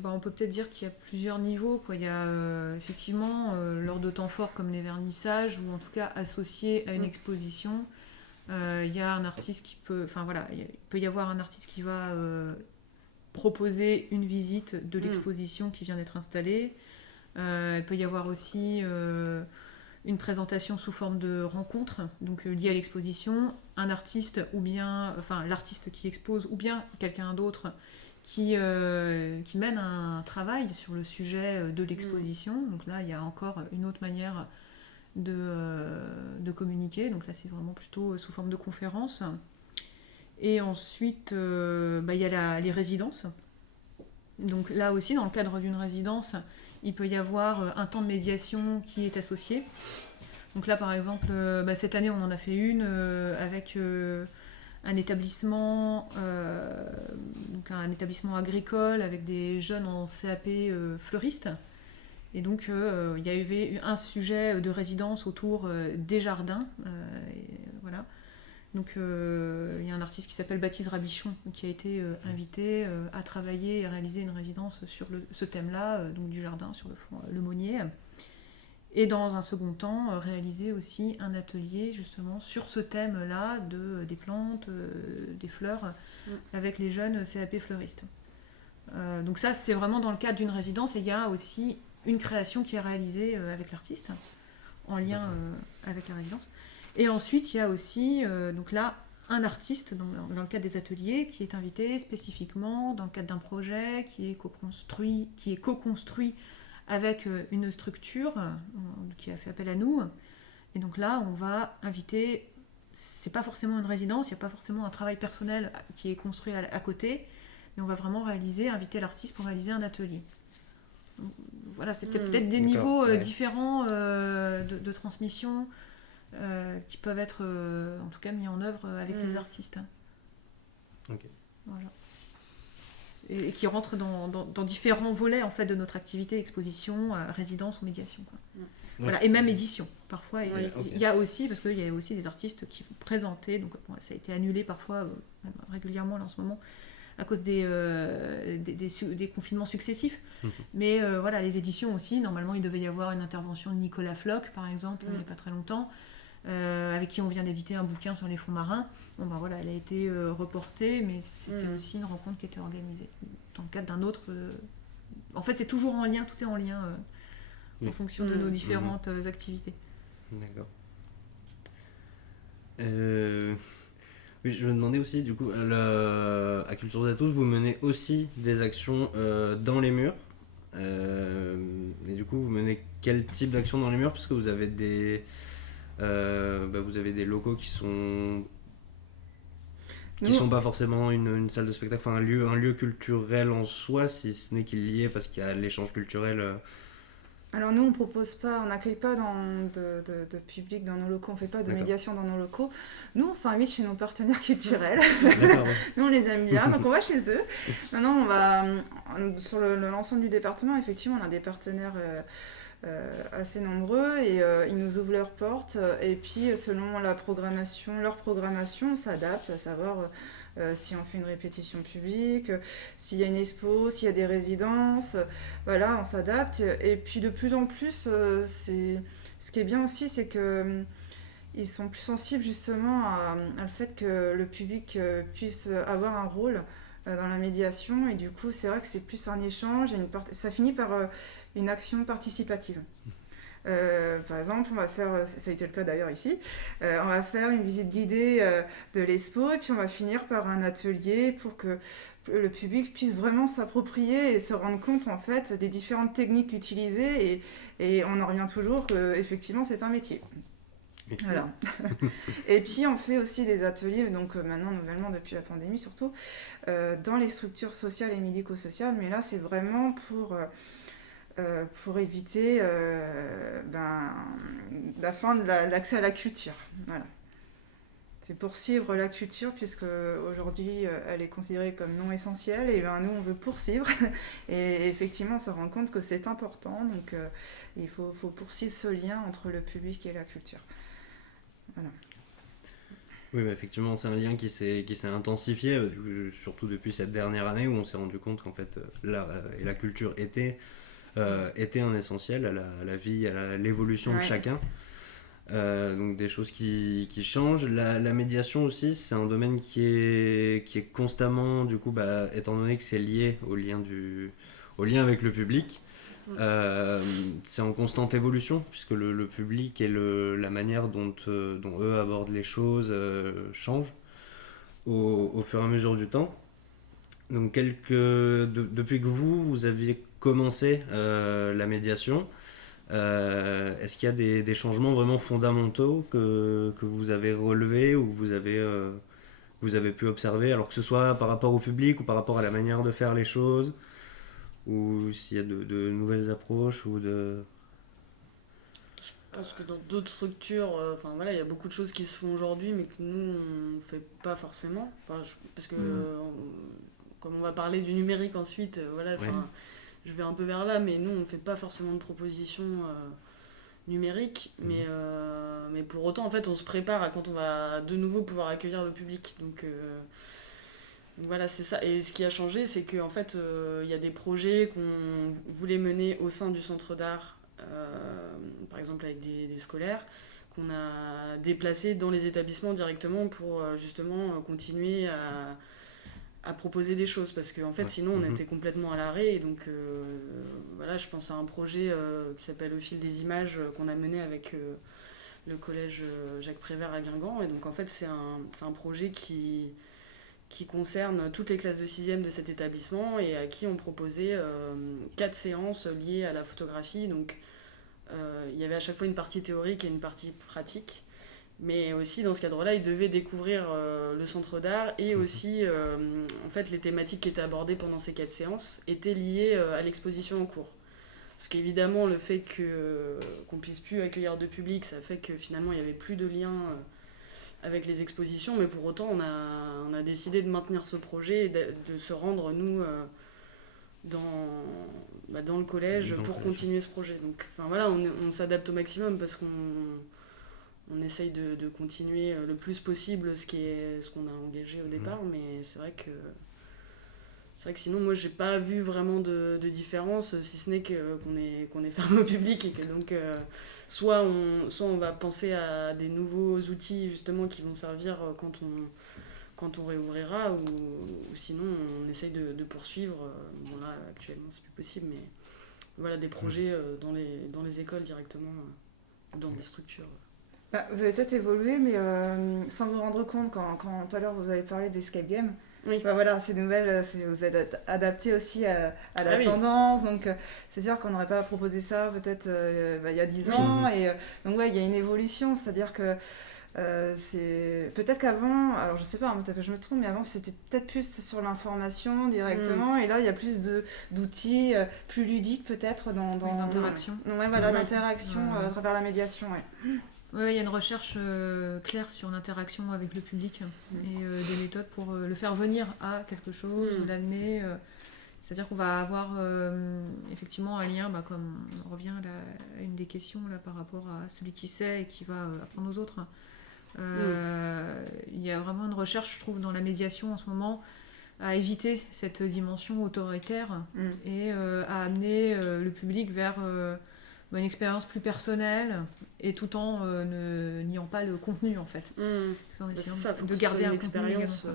On peut peut-être dire qu'il y a plusieurs niveaux, quoi. Il y a effectivement lors de temps forts comme les vernissages, ou en tout cas associés à une exposition, il y a un artiste qui peut, il peut y avoir un artiste qui va proposer une visite de l'exposition qui vient d'être installée. Il peut y avoir aussi une présentation sous forme de rencontre, donc liée à l'exposition, un artiste ou bien, l'artiste qui expose, ou bien quelqu'un d'autre qui mène un travail sur le sujet de l'exposition. Donc là, il y a encore une autre manière de communiquer. Donc là, c'est vraiment plutôt sous forme de conférence. Et ensuite, il y a les résidences. Donc là aussi, dans le cadre d'une résidence, il peut y avoir un temps de médiation qui est associé. Donc là, par exemple, cette année, on en a fait une avec... un établissement agricole avec des jeunes en CAP fleuristes. Et donc il y avait eu un sujet de résidence autour des jardins. Voilà. Donc il y a un artiste qui s'appelle Baptiste Rabichon qui a été invité à travailler et à réaliser une résidence sur ce thème-là, donc du jardin sur le fond Lemonnier. Et dans un second temps, réaliser aussi un atelier justement sur ce thème-là des plantes, des fleurs, avec les jeunes CAP fleuristes. Donc ça, c'est vraiment dans le cadre d'une résidence, et il y a aussi une création qui est réalisée avec l'artiste, en lien avec la résidence. Et ensuite, il y a aussi, donc là, un artiste dans le cadre des ateliers qui est invité spécifiquement dans le cadre d'un projet qui est co-construit avec une structure qui a fait appel à nous. Et donc là, on va inviter, c'est pas forcément une résidence, il n'y a pas forcément un travail personnel qui est construit à côté, mais on va vraiment inviter l'artiste pour réaliser un atelier. Donc, voilà, c'est peut-être des niveaux différents de transmission qui peuvent être en tout cas mis en œuvre avec les artistes. Ok. Voilà. Et qui rentrent dans différents volets en fait de notre activité, exposition, résidence ou médiation, quoi. Voilà, et même édition. Parfois, il y a aussi, parce qu'il y a aussi des artistes qui vont présenter, donc ça a été annulé parfois, régulièrement là, en ce moment, à cause des confinements successifs. Mais voilà, les éditions aussi, normalement il devait y avoir une intervention de Nicolas Floch par exemple, il n'y a pas très longtemps, avec qui on vient d'éditer un bouquin sur les fonds marins. Bon ben voilà, elle a été reportée, mais c'était aussi une rencontre qui était organisée dans le cadre d'un autre... En fait c'est toujours en lien, tout est en lien en fonction de nos différentes activités. D'accord. Oui, je me demandais aussi, du coup, à Cultures à tous, vous menez aussi des actions dans les murs. Et du coup, vous menez quel type d'action dans les murs? Parce que vous avez des locaux qui sont pas forcément une salle de spectacle, enfin un lieu culturel en soi, si ce n'est qu'il y est parce qu'il y a l'échange culturel. Alors nous, on n'accueille pas de public dans nos locaux, on ne fait pas de médiation dans nos locaux. Nous, on s'invite chez nos partenaires culturels. Nous, on les aime bien, donc on va chez eux. Maintenant, on va sur l'ensemble du département, effectivement, on a des partenaires assez nombreux et ils nous ouvrent leurs portes. Et puis, selon leur programmation, on s'adapte, à savoir... si on fait une répétition publique, s'il y a une expo, s'il y a des résidences, voilà, on s'adapte. Et puis de plus en plus, ce qui est bien aussi, c'est que ils sont plus sensibles justement à le fait que le public puisse avoir un rôle dans la médiation. Et du coup, c'est vrai que c'est plus un échange, ça finit par une action participative. Par exemple, on va faire, ça a été le cas d'ailleurs ici, on va faire une visite guidée de l'expo et puis on va finir par un atelier pour que le public puisse vraiment s'approprier et se rendre compte en fait des différentes techniques utilisées et on en revient toujours qu'effectivement c'est un métier. Voilà. Et puis on fait aussi des ateliers, donc maintenant nouvellement depuis la pandémie surtout, dans les structures sociales et médico-sociales, mais là c'est vraiment pour éviter la fin de l'accès à la culture. Voilà. C'est poursuivre la culture, puisque aujourd'hui elle est considérée comme non essentielle, et nous on veut poursuivre. Et effectivement on se rend compte que c'est important, donc il faut poursuivre ce lien entre le public et la culture. Voilà. Oui, effectivement, c'est un lien qui s'est intensifié, surtout depuis cette dernière année où on s'est rendu compte qu'en fait la culture était un essentiel à la vie, à l'évolution de chacun. Donc des choses qui changent. La médiation aussi, c'est un domaine qui est constamment, du coup, étant donné que c'est lié au lien avec le public, c'est en constante évolution, puisque le public et la manière dont eux abordent les choses change au fur et à mesure du temps. Donc depuis que vous aviez commencé la médiation, est-ce qu'il y a des changements vraiment fondamentaux que vous avez relevés ou que vous avez pu observer, alors que ce soit par rapport au public ou par rapport à la manière de faire les choses, ou s'il y a de nouvelles approches ou de... Je pense que dans d'autres structures, il y a beaucoup de choses qui se font aujourd'hui, mais que nous, on ne fait pas forcément. Parce que, comme on va parler du numérique ensuite, je vais un peu vers là, mais nous, on ne fait pas forcément de propositions numériques. Mais pour autant, en fait, on se prépare à quand on va de nouveau pouvoir accueillir le public. Donc voilà, c'est ça. Et ce qui a changé, c'est qu'en fait, y a des projets qu'on voulait mener au sein du centre d'art, par exemple avec des scolaires, qu'on a déplacés dans les établissements directement pour justement continuer à proposer des choses, parce qu'en fait sinon on était complètement à l'arrêt. Et donc je pense à un projet qui s'appelle Au fil des images, qu'on a mené avec le collège Jacques Prévert à Guingamp. Et donc en fait c'est un projet qui concerne toutes les classes de 6e de cet établissement, et à qui on proposait 4 séances liées à la photographie. Donc il y avait à chaque fois une partie théorique et une partie pratique, mais aussi dans ce cadre-là ils devaient découvrir le centre d'art, et aussi en fait les thématiques qui étaient abordées pendant ces 4 séances étaient liées à l'exposition en cours. Parce qu'évidemment le fait qu'on puisse plus accueillir de public, ça fait que finalement il n'y avait plus de lien avec les expositions, mais pour autant on a décidé de maintenir ce projet et de se rendre nous dans le collège pour continuer ce projet. Donc on s'adapte au maximum, parce qu'on essaye de continuer le plus possible ce qu'on a engagé au départ, mais c'est vrai que C'est vrai que sinon, moi, j'ai pas vu vraiment de différence, si ce n'est qu'on est fermé au public et que donc, soit on va penser à des nouveaux outils justement qui vont servir quand on réouvrira, ou sinon on essaye de poursuivre. Bon, là, actuellement, c'est plus possible, mais voilà, des projets dans les écoles directement, dans des structures. Bah, vous avez peut-être évolué, mais sans vous rendre compte, quand tout à l'heure vous avez parlé d'escape game, Oui. bah voilà, ces nouvelles, vous êtes adapté aussi à la oui. tendance, donc c'est sûr qu'on n'aurait pas proposé ça peut-être il y a 10 ans, et donc ouais, il y a une évolution, c'est-à-dire que c'est peut-être qu'avant, alors je sais pas, peut-être que je me trompe, mais avant c'était peut-être plus sur l'information directement, et là il y a plus d'outils plus ludiques peut-être dans d'interaction. Ouais, voilà, d'interaction à travers la médiation, ouais. Oui, il y a une recherche claire sur l'interaction avec le public et des méthodes pour le faire venir à quelque chose, l'amener. C'est-à-dire qu'on va avoir effectivement un lien, comme on revient à une des questions là, par rapport à celui qui sait et qui va apprendre aux autres. Il y a vraiment une recherche, je trouve, dans la médiation en ce moment, à éviter cette dimension autoritaire et à amener le public vers une expérience plus personnelle et tout en ne niant pas le contenu en fait. En essayant C'est ça, faut de que garder ce soit un une contenu expérience.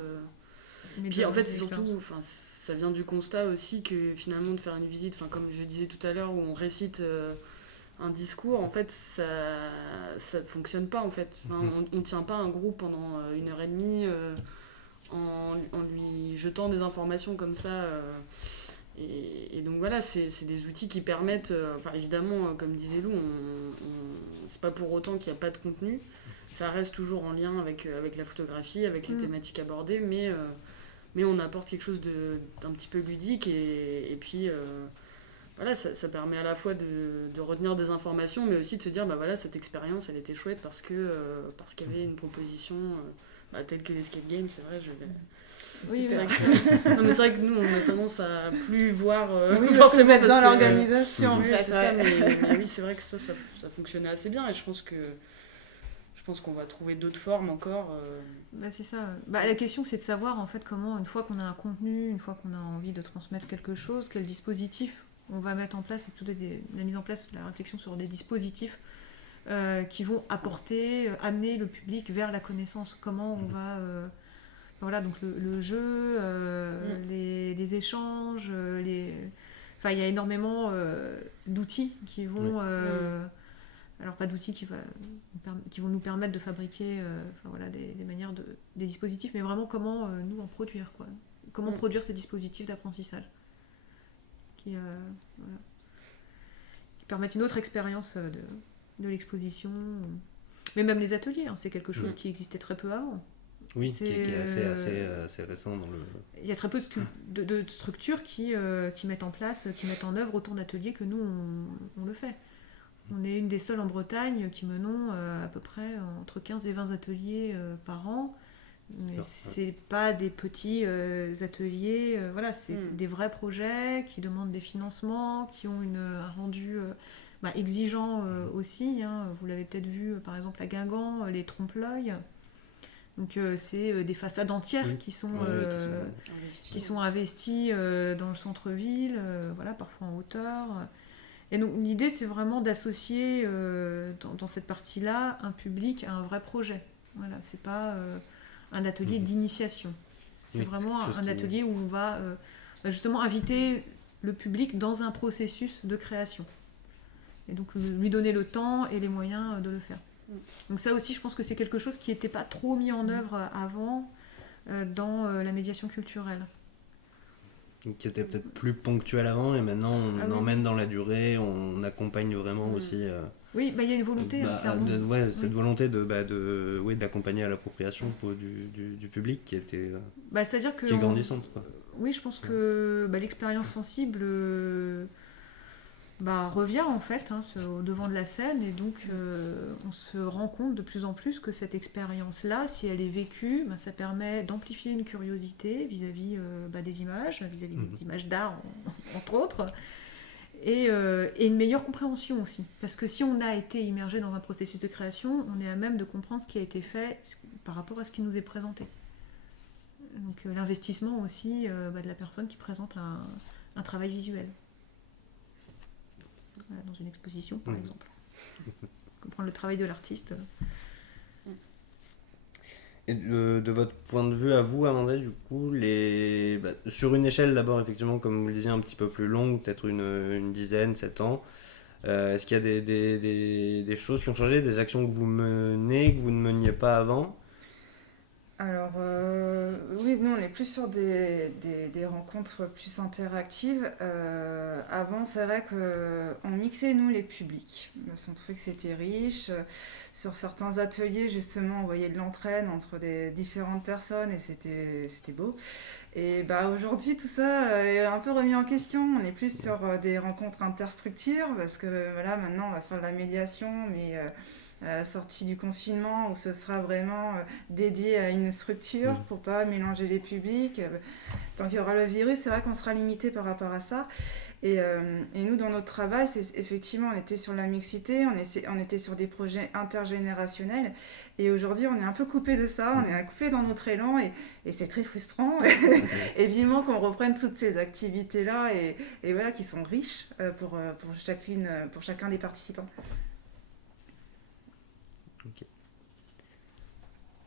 Mais Puis en fait, c'est surtout, ça vient du constat aussi que finalement de faire une visite, comme je disais tout à l'heure, où on récite un discours, en fait, ça fonctionne pas en fait. On tient pas un groupe pendant 1h30 en lui jetant des informations comme ça. Et donc voilà, c'est des outils qui permettent, évidemment, comme disait Lou, c'est pas pour autant qu'il n'y a pas de contenu, ça reste toujours en lien avec la photographie, avec les thématiques abordées, mais on apporte quelque chose d'un petit peu ludique, et puis voilà, ça permet à la fois de retenir des informations, mais aussi de se dire, voilà, cette expérience, elle était chouette parce qu'il y avait une proposition telle que l'escape game, c'est vrai, Oui, c'est vrai non, mais c'est vrai que nous, on a tendance à plus voir forcément mettre dans l'organisation. En oui, fait, c'est ça, mais oui, c'est vrai que ça fonctionnait assez bien, et je pense qu'on va trouver d'autres formes encore. C'est ça. La question, c'est de savoir en fait comment, une fois qu'on a un contenu, une fois qu'on a envie de transmettre quelque chose, quel dispositif on va mettre en place, et plutôt la mise en place, la réflexion sur des dispositifs qui vont amener le public vers la connaissance. Comment on va... voilà, donc le jeu, les échanges, il y a énormément d'outils qui vont... Alors pas d'outils qui vont nous permettre de fabriquer des manières des dispositifs, mais vraiment comment nous en produire, quoi. Comment produire ces dispositifs d'apprentissage qui permettent une autre expérience de l'exposition. Mais même les ateliers, c'est quelque chose qui existait très peu avant. Oui, qui est assez récent dans le... Il y a très peu de structures qui mettent en place, qui mettent en œuvre autant d'ateliers que nous, on le fait. On est une des seules en Bretagne qui menons à peu près entre 15 et 20 ateliers par an. Mais c'est pas des petits ateliers, c'est des vrais projets qui demandent des financements, qui ont un rendu exigeant aussi. Vous l'avez peut-être vu par exemple à Guingamp, les trompe-l'œil. Donc c'est des façades entières qui sont investies dans le centre-ville, parfois en hauteur. Et donc l'idée, c'est vraiment d'associer dans cette partie-là un public à un vrai projet. Voilà, c'est pas un atelier d'initiation. C'est vraiment un atelier où on va justement inviter le public dans un processus de création. Et donc lui donner le temps et les moyens de le faire. Donc ça aussi, je pense que c'est quelque chose qui n'était pas trop mis en œuvre avant dans la médiation culturelle. Qui était peut-être plus ponctuel avant, et maintenant on emmène dans la durée, on accompagne vraiment aussi. Oui, il y a une volonté. Cette volonté d'accompagner à l'appropriation du public qui était c'est-à-dire que qui est grandissante, quoi. Oui, je pense que l'expérience sensible revient en fait au devant de la scène, et donc on se rend compte de plus en plus que cette expérience-là, si elle est vécue, ça permet d'amplifier une curiosité vis-à-vis des images, vis-à-vis des images d'art entre autres, et une meilleure compréhension aussi. Parce que si on a été immergé dans un processus de création, on est à même de comprendre ce qui a été fait par rapport à ce qui nous est présenté. Donc l'investissement aussi de la personne qui présente un travail visuel. Voilà, dans une exposition, par exemple. Comprendre le travail de l'artiste. Et de votre point de vue à vous, Amanda, du coup, sur une échelle d'abord, effectivement, comme vous le disiez, un petit peu plus longue, peut-être une dizaine, 7 ans, est-ce qu'il y a des choses qui ont changé, des actions que vous menez, que vous ne meniez pas avant? Alors, oui, nous, on est plus sur des rencontres plus interactives. Avant, c'est vrai qu'on mixait, nous, les publics. On trouvait que c'était riche. Sur certains ateliers, justement, on voyait de l'entraide entre des différentes personnes et c'était beau. Et aujourd'hui, tout ça est un peu remis en question. On est plus sur des rencontres interstructures parce que voilà, maintenant, on va faire de la médiation, mais sortie du confinement où ce sera vraiment dédié à une structure pour pas mélanger les publics. Tant qu'il y aura le virus, c'est vrai qu'on sera limité par rapport à ça. Et nous, dans notre travail, c'est effectivement, on était sur la mixité, on était sur des projets intergénérationnels. Et aujourd'hui, on est un peu coupé de ça, on est coupé dans notre élan et c'est très frustrant. Et vivement qu'on reprenne toutes ces activités-là et voilà, qui sont riches pour chacun des participants. Ok.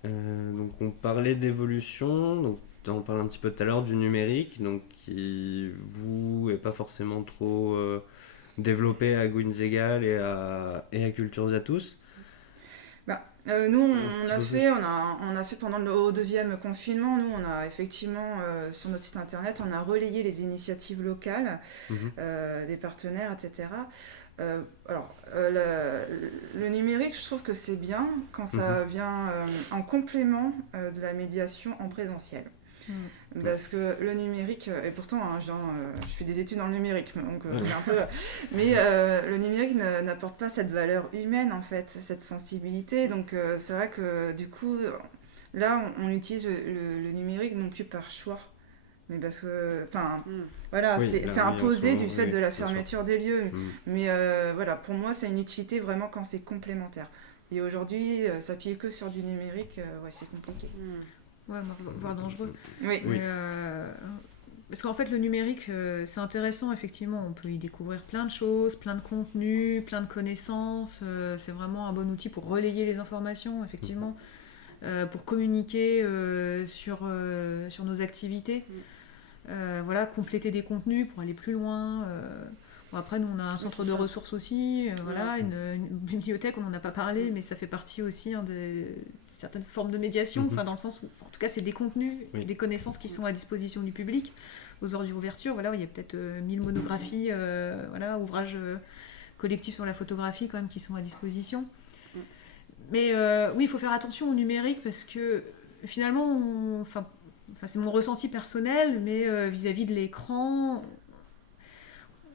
Donc on parlait d'évolution, donc on parlait un petit peu tout à l'heure du numérique, donc qui vous est pas forcément trop développé à Gunzegal et à Cultures à tous. Nous, on a fait pendant le deuxième confinement, nous, on a effectivement, sur notre site internet, on a relayé les initiatives locales, des partenaires, etc. Le numérique, je trouve que c'est bien quand ça vient en complément de la médiation en présentiel. Parce que le numérique, et pourtant je fais des études dans le numérique, donc c'est un peu, mais le numérique n'apporte pas cette valeur humaine en fait, cette sensibilité, donc c'est vrai que du coup là on utilise le numérique non plus par choix, mais parce que voilà, c'est imposé du fait de la fermeture des lieux, mais voilà, pour moi c'est une utilité vraiment quand c'est complémentaire, et aujourd'hui s'appuyer que sur du numérique, c'est compliqué. Ouais, voire dangereux. Oui. Parce qu'en fait, le numérique, c'est intéressant, effectivement. On peut y découvrir plein de choses, plein de contenus, plein de connaissances. C'est vraiment un bon outil pour relayer les informations, effectivement, pour communiquer sur nos activités. Voilà, compléter des contenus pour aller plus loin. Après, nous, on a un centre de ressources aussi. Voilà, une bibliothèque, on n'en a pas parlé, mais ça fait partie aussi certaines formes de médiation, dans le sens où, en tout cas, c'est des contenus, des connaissances qui sont à disposition du public. Aux heures d'ouverture, voilà, il y a peut-être 1000 monographies, ouvrages collectifs sur la photographie quand même qui sont à disposition. Mais oui, il faut faire attention au numérique parce que finalement, c'est mon ressenti personnel, mais vis-à-vis de l'écran,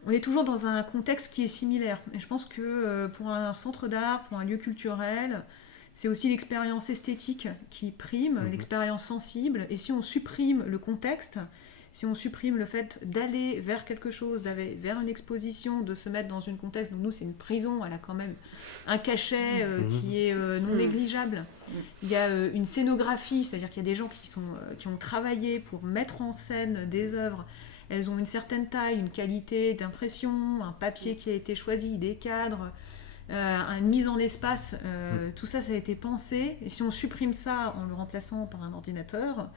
on est toujours dans un contexte qui est similaire. Et je pense que pour un centre d'art, pour un lieu culturel, c'est aussi l'expérience esthétique qui prime, l'expérience sensible. Et si on supprime le contexte, si on supprime le fait d'aller vers quelque chose, d'aller vers une exposition, de se mettre dans un contexte, donc nous c'est une prison, elle a quand même un cachet qui est non négligeable. Il y a une scénographie, c'est-à-dire qu'il y a des gens qui ont travaillé pour mettre en scène des œuvres. Elles ont une certaine taille, une qualité d'impression, un papier qui a été choisi, des cadres, une mise en espace, tout ça, ça a été pensé. Et si on supprime ça en le remplaçant par un ordinateur,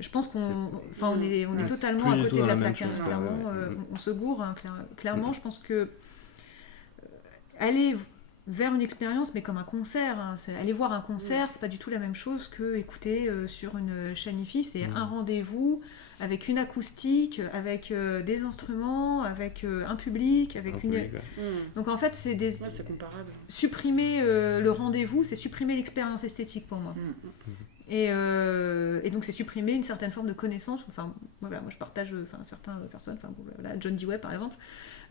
je pense qu'on est totalement à côté de la plaque. Clairement, on se gourre. Clairement, je pense que aller vers une expérience, mais comme un concert, aller voir un concert, c'est pas du tout la même chose que écouter sur une chaîne IFI. C'est un rendez-vous avec une acoustique, avec des instruments, avec un public, avec une... Donc en fait, c'est comparable. Supprimer le rendez-vous, c'est supprimer l'expérience esthétique pour moi. Et donc c'est supprimer une certaine forme de connaissance. Moi je partage certaines personnes, John Dewey par exemple.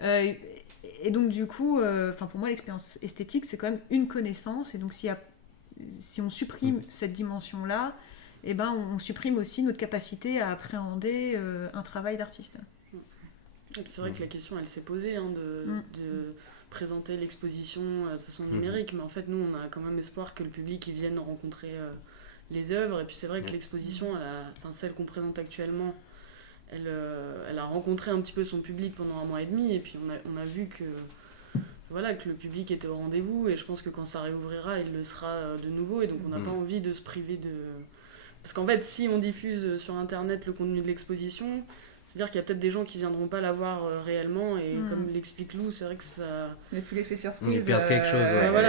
Et donc du coup, pour moi l'expérience esthétique c'est quand même une connaissance. Et donc si on supprime cette dimension-là, on supprime aussi notre capacité à appréhender un travail d'artiste. C'est vrai que la question elle s'est posée de présenter l'exposition de façon numérique, mais en fait nous on a quand même espoir que le public il vienne rencontrer les œuvres. Et puis c'est vrai que l'exposition, celle qu'on présente actuellement, elle a rencontré un petit peu son public pendant 1 mois et demi, et puis on a vu que le public était au rendez-vous, et je pense que quand ça réouvrira, il le sera de nouveau, et donc on n'a pas envie de se priver de... Parce qu'en fait, si on diffuse sur Internet le contenu de l'exposition, c'est-à-dire qu'il y a peut-être des gens qui viendront pas la voir réellement, et comme l'explique Lou, c'est vrai que ça... Il n'y a plus l'effet surprise. Il perd quelque chose.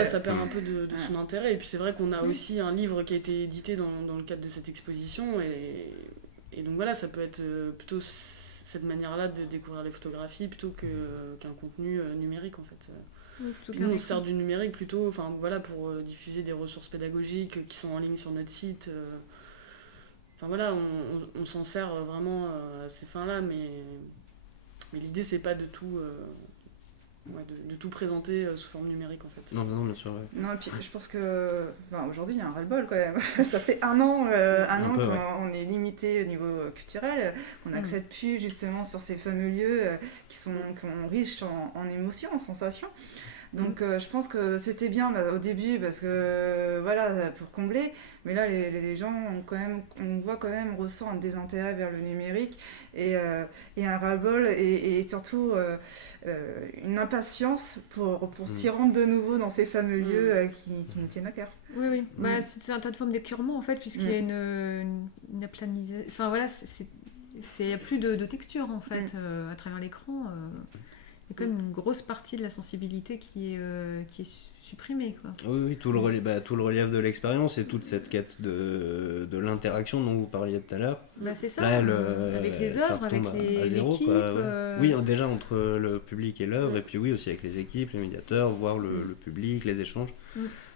Ça perd un peu de son intérêt. Et puis c'est vrai qu'on a aussi un livre qui a été édité dans le cadre de cette exposition, et donc voilà, ça peut être plutôt cette manière-là de découvrir les photographies plutôt qu'un contenu numérique en fait. Nous on se sert du numérique plutôt pour diffuser des ressources pédagogiques qui sont en ligne sur notre site. On s'en sert vraiment à ces fins-là, mais l'idée c'est pas de tout de tout présenter sous forme numérique en fait. Non, bien sûr. Ouais. Non, et puis je pense que aujourd'hui il y a un ras-le-bol quand même. Ça fait un an qu'on est limité au niveau culturel, qu'on n'accède plus justement sur ces fameux lieux qui sont riches en émotions, en sensations. Donc je pense que c'était bien au début parce que pour combler, mais là les gens on ressent un désintérêt vers le numérique et un ras-le-bol et surtout une impatience pour s'y rendre de nouveau dans ces fameux lieux qui nous tiennent à cœur. Oui. C'est un tas de formes d'écurement en fait, puisqu'il y a une aplanisation. Il n'y a plus de texture en fait à travers l'écran. Il y a quand même une grosse partie de la sensibilité qui est supprimée, quoi. Oui, tout le relief de l'expérience et toute cette quête de l'interaction dont vous parliez tout à l'heure. C'est ça, là, avec les œuvres, avec les équipes. Oui, déjà entre le public et l'œuvre, et puis oui, aussi avec les équipes, les médiateurs, voir le public, les échanges.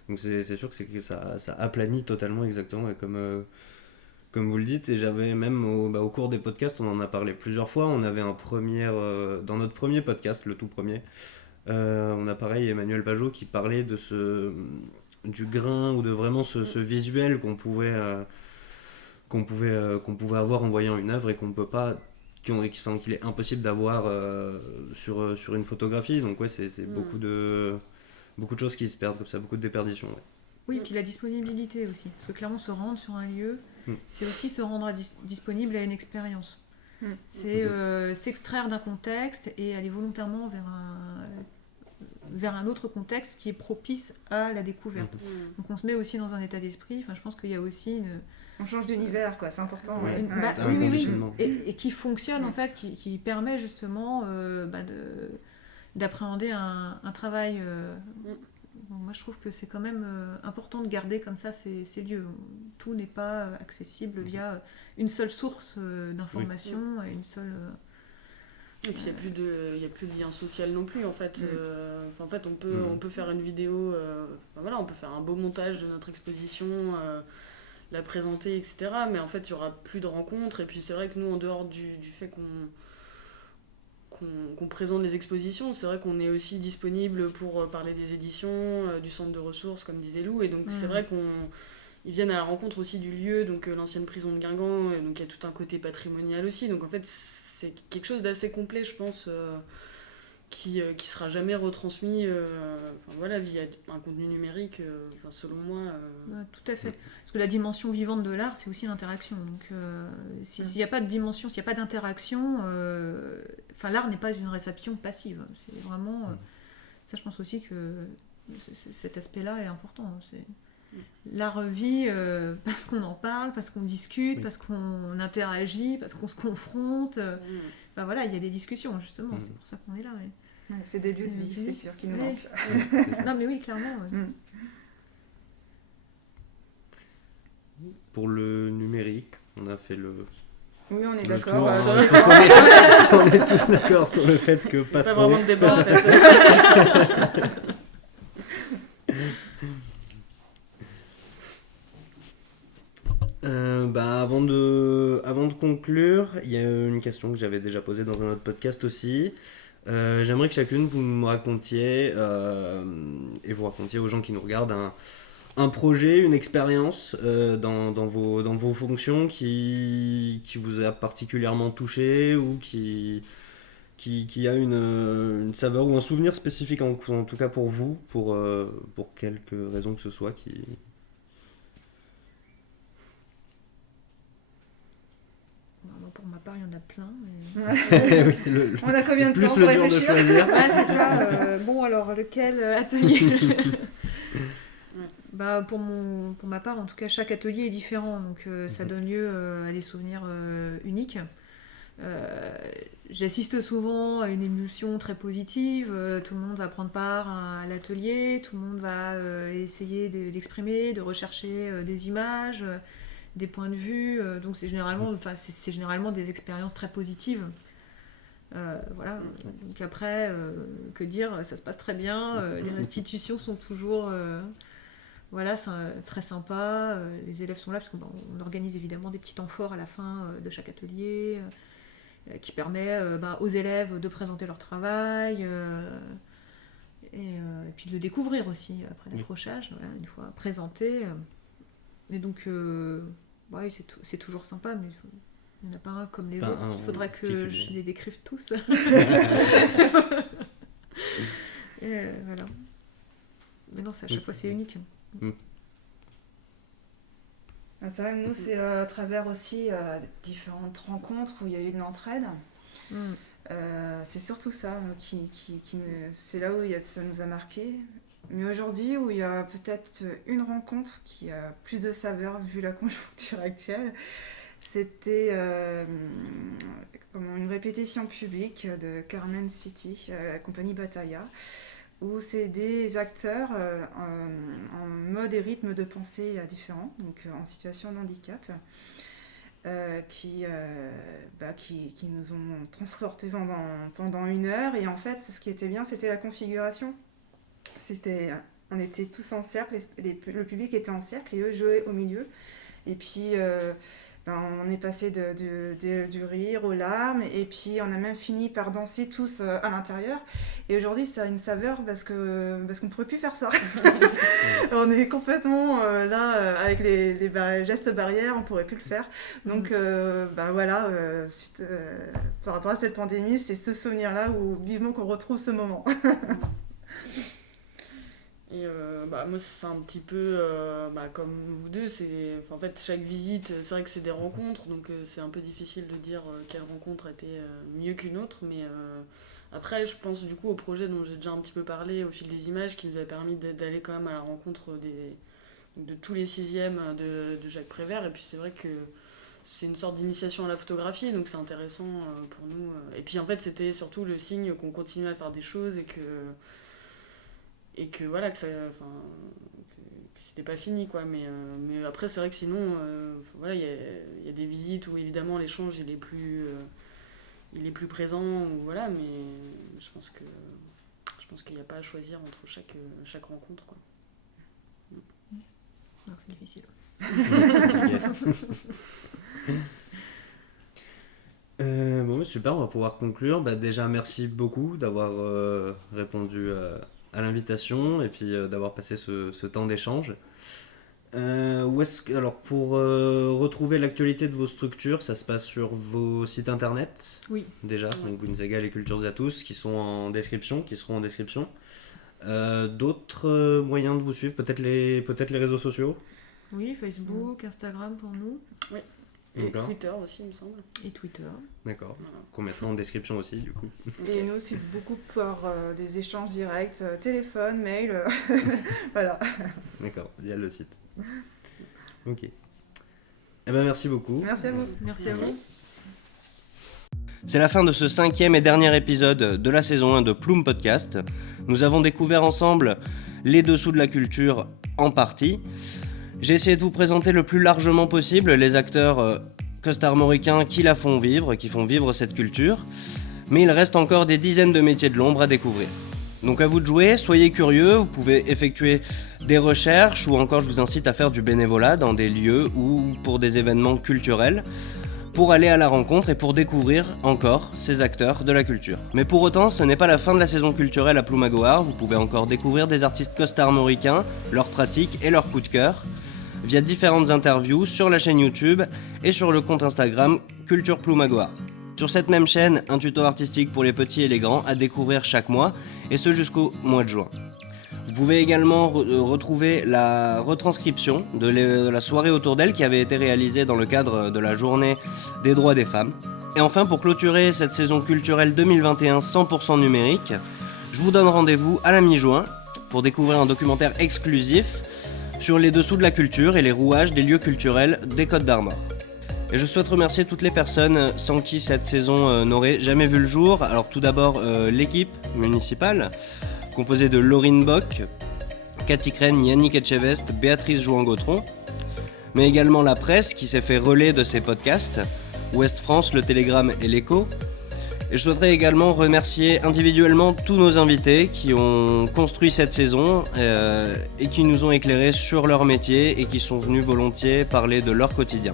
Donc c'est sûr que ça aplanit totalement exactement, et comme vous le dites, et j'avais même au cours des podcasts, on en a parlé plusieurs fois, on avait dans notre premier podcast, le tout premier, on a pareil Emmanuel Pajot qui parlait du grain ou de vraiment ce visuel qu'on pouvait avoir en voyant une œuvre et qu'on ne peut pas, qu'il est impossible d'avoir sur une photographie. Donc ouais, c'est beaucoup de choses qui se perdent comme ça, beaucoup de déperditions. Ouais. Oui, puis la disponibilité aussi, parce que clairement se rendre sur un lieu, c'est aussi se rendre disponible à une expérience. C'est s'extraire d'un contexte et aller volontairement vers un autre contexte qui est propice à la découverte. Donc on se met aussi dans un état d'esprit, je pense qu'il y a aussi on change d'univers, quoi, c'est important. Oui. Et qui fonctionne en fait, qui permet justement d'appréhender un travail... Bon, moi je trouve que c'est quand même important de garder comme ça ces lieux. Tout n'est pas accessible via une seule source d'information et une seule... Et puis il n'y a plus de lien social non plus en fait. En fait on peut faire une vidéo, on peut faire un beau montage de notre exposition, la présenter, etc. Mais en fait il n'y aura plus de rencontres. Et puis c'est vrai que nous, en dehors du fait qu'on présente les expositions, c'est vrai qu'on est aussi disponible pour parler des éditions, du centre de ressources comme disait Lou, et donc c'est vrai qu'ils viennent à la rencontre aussi du lieu, donc l'ancienne prison de Guingamp, donc il y a tout un côté patrimonial aussi, donc en fait c'est quelque chose d'assez complet je pense, qui sera jamais retransmis via un contenu numérique, selon moi. Tout à fait, parce que la dimension vivante de l'art c'est aussi l'interaction, donc s'il n'y a pas de dimension, s'il n'y a pas d'interaction, l'art n'est pas une réception passive, c'est vraiment ça, je pense aussi que cet aspect-là est important. L'art vit parce qu'on en parle, parce qu'on discute, parce qu'on interagit, parce qu'on se confronte. Il y a des discussions justement, c'est pour ça qu'on est là. Ouais, c'est des lieux de vie, c'est sûr, qui nous manquent. Non mais oui, clairement. Pour le numérique, on a fait Oui, on est d'accord. On est tous d'accord sur le fait que pas trop. Pas vraiment de débat en fait. Avant de conclure, il y a une question que j'avais déjà posée dans un autre podcast aussi. J'aimerais que chacune vous me racontiez et vous racontiez aux gens qui nous regardent un projet, une expérience dans vos fonctions qui vous a particulièrement touché ou qui a une saveur ou un souvenir spécifique en tout cas pour vous, pour quelque raison que ce soit qui... pour ma part, il y en a plein. Oui, On a combien de c'est temps plus pour le dur de réfléchir? choisir. Ouais, c'est ça. Bon, alors, lequel atelier Bah, pour ma part, en tout cas, chaque atelier est différent, donc ça donne lieu à des souvenirs uniques. J'assiste souvent à une émulsion très positive, tout le monde va prendre part à l'atelier, tout le monde va essayer d'exprimer, de rechercher des images, des points de vue, donc c'est généralement des expériences très positives. Voilà. Donc après, que dire, ça se passe très bien, les restitutions sont toujours voilà, c'est très sympa, les élèves sont là parce qu'on organise évidemment des petits temps forts à la fin de chaque atelier qui permet aux élèves de présenter leur travail et puis de le découvrir aussi après l'accrochage, voilà, une fois présenté. Et donc, ouais, c'est toujours sympa, mais il n'y en a pas un comme les autres. Il faudrait que je les décrive tous. Et voilà. Mais non, à chaque fois, c'est unique. C'est vrai, nous, c'est à travers aussi différentes rencontres où il y a eu de l'entraide. C'est surtout ça c'est là où ça nous a marqué. Mais aujourd'hui, où il y a peut-être une rencontre qui a plus de saveur vu la conjoncture actuelle, c'était une répétition publique de Carmen City, la compagnie Batailla, où c'est des acteurs en mode et rythme de pensée différents, donc en situation de handicap, qui nous ont transportés pendant 1 heure. Et en fait, ce qui était bien, c'était la configuration. On était tous en cercle, le public était en cercle et eux jouaient au milieu. Et puis, on est passé du rire aux larmes, et puis on a même fini par danser tous à l'intérieur. Et aujourd'hui, ça a une saveur parce qu'on ne pourrait plus faire ça. On est complètement là, avec les gestes barrières, on ne pourrait plus le faire. Donc voilà, par rapport à cette pandémie, c'est ce souvenir-là où vivement qu'on retrouve ce moment. Et moi, c'est un petit peu comme vous deux. En fait, chaque visite, c'est vrai que c'est des rencontres, donc c'est un peu difficile de dire quelle rencontre était mieux qu'une autre. Mais après, je pense du coup au projet dont j'ai déjà un petit peu parlé au fil des images, qui nous a permis d'aller quand même à la rencontre de tous les 6e de Jacques Prévert. Et puis c'est vrai que c'est une sorte d'initiation à la photographie, donc c'est intéressant pour nous. Et puis en fait, c'était surtout le signe qu'on continuait à faire des choses et que voilà, que c'était pas fini, quoi. Mais après, c'est vrai que sinon, voilà, il y a des visites où évidemment l'échange il est plus présent, ou voilà, mais je pense qu'il n'y a pas à choisir entre chaque rencontre, quoi. Non, c'est difficile. Super, on va pouvoir conclure. Déjà, merci beaucoup d'avoir répondu à l'invitation et puis d'avoir passé ce temps d'échange. Alors, pour retrouver l'actualité de vos structures, ça se passe sur vos sites internet? Oui. Déjà, donc Gonzaga, les cultures à tous, qui seront en description. D'autres moyens de vous suivre, peut-être les réseaux sociaux? Oui, Facebook, Instagram pour nous. Oui. Et Twitter aussi, il me semble. Et Twitter. D'accord. Voilà. Qu'on mettra en description aussi, du coup. Et nous, c'est beaucoup par des échanges directs, téléphone, mail, voilà. D'accord, via le site. Ok. Merci beaucoup. Merci à vous. Merci à vous. C'est la fin de ce 5e et dernier épisode de la saison 1 de Plume Podcast. Nous avons découvert ensemble les dessous de la culture en partie. J'ai essayé de vous présenter le plus largement possible les acteurs costarmoricains qui font vivre cette culture. Mais il reste encore des dizaines de métiers de l'ombre à découvrir. Donc à vous de jouer, soyez curieux, vous pouvez effectuer des recherches ou encore je vous incite à faire du bénévolat dans des lieux ou pour des événements culturels pour aller à la rencontre et pour découvrir encore ces acteurs de la culture. Mais pour autant, ce n'est pas la fin de la saison culturelle à Ploumagoar, vous pouvez encore découvrir des artistes costarmoricains, leurs pratiques et leurs coups de cœur via différentes interviews sur la chaîne YouTube et sur le compte Instagram Culture Ploumagoar. Sur cette même chaîne, un tuto artistique pour les petits et les grands à découvrir chaque mois, et ce jusqu'au mois de juin. Vous Vous pouvez également retrouver la retranscription de la soirée autour d'elle qui avait été réalisée dans le cadre de la journée des droits des femmes. Et enfin, pour clôturer cette saison culturelle 2021 100% numérique, je vous donne rendez-vous à la mi-juin pour découvrir un documentaire exclusif sur les dessous de la culture et les rouages des lieux culturels des Côtes d'Armor. Et je souhaite remercier toutes les personnes sans qui cette saison n'aurait jamais vu le jour. Alors tout d'abord l'équipe municipale, composée de Laurine Bock, Cathy Crène, Yannick Etchevest, Béatrice Jouan-Gautron, mais également la presse qui s'est fait relais de ces podcasts, Ouest France, Le Télégramme et l'Écho. Et je souhaiterais également remercier individuellement tous nos invités qui ont construit cette saison et qui nous ont éclairés sur leur métier et qui sont venus volontiers parler de leur quotidien.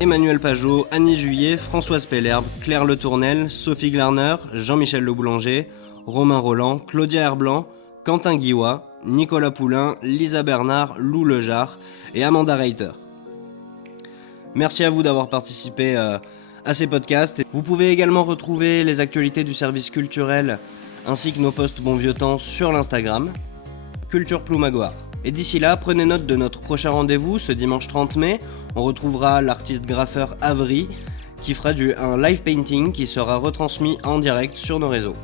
Emmanuel Pajot, Annie Juillet, Françoise Pellerbe, Claire Le Tournel, Sophie Glarner, Jean-Michel Le Boulanger, Romain Roland, Claudia Herblanc, Quentin Guillois, Nicolas Poulain, Lisa Bernard, Lou Lejar et Amanda Reiter. Merci à vous d'avoir participé à ces podcasts. Vous pouvez également retrouver les actualités du service culturel ainsi que nos posts bon vieux temps sur l'Instagram, Culture Ploumagoar. Et d'ici là, prenez note de notre prochain rendez-vous ce dimanche 30 mai. On retrouvera l'artiste graffeur Avry qui fera un live painting qui sera retransmis en direct sur nos réseaux.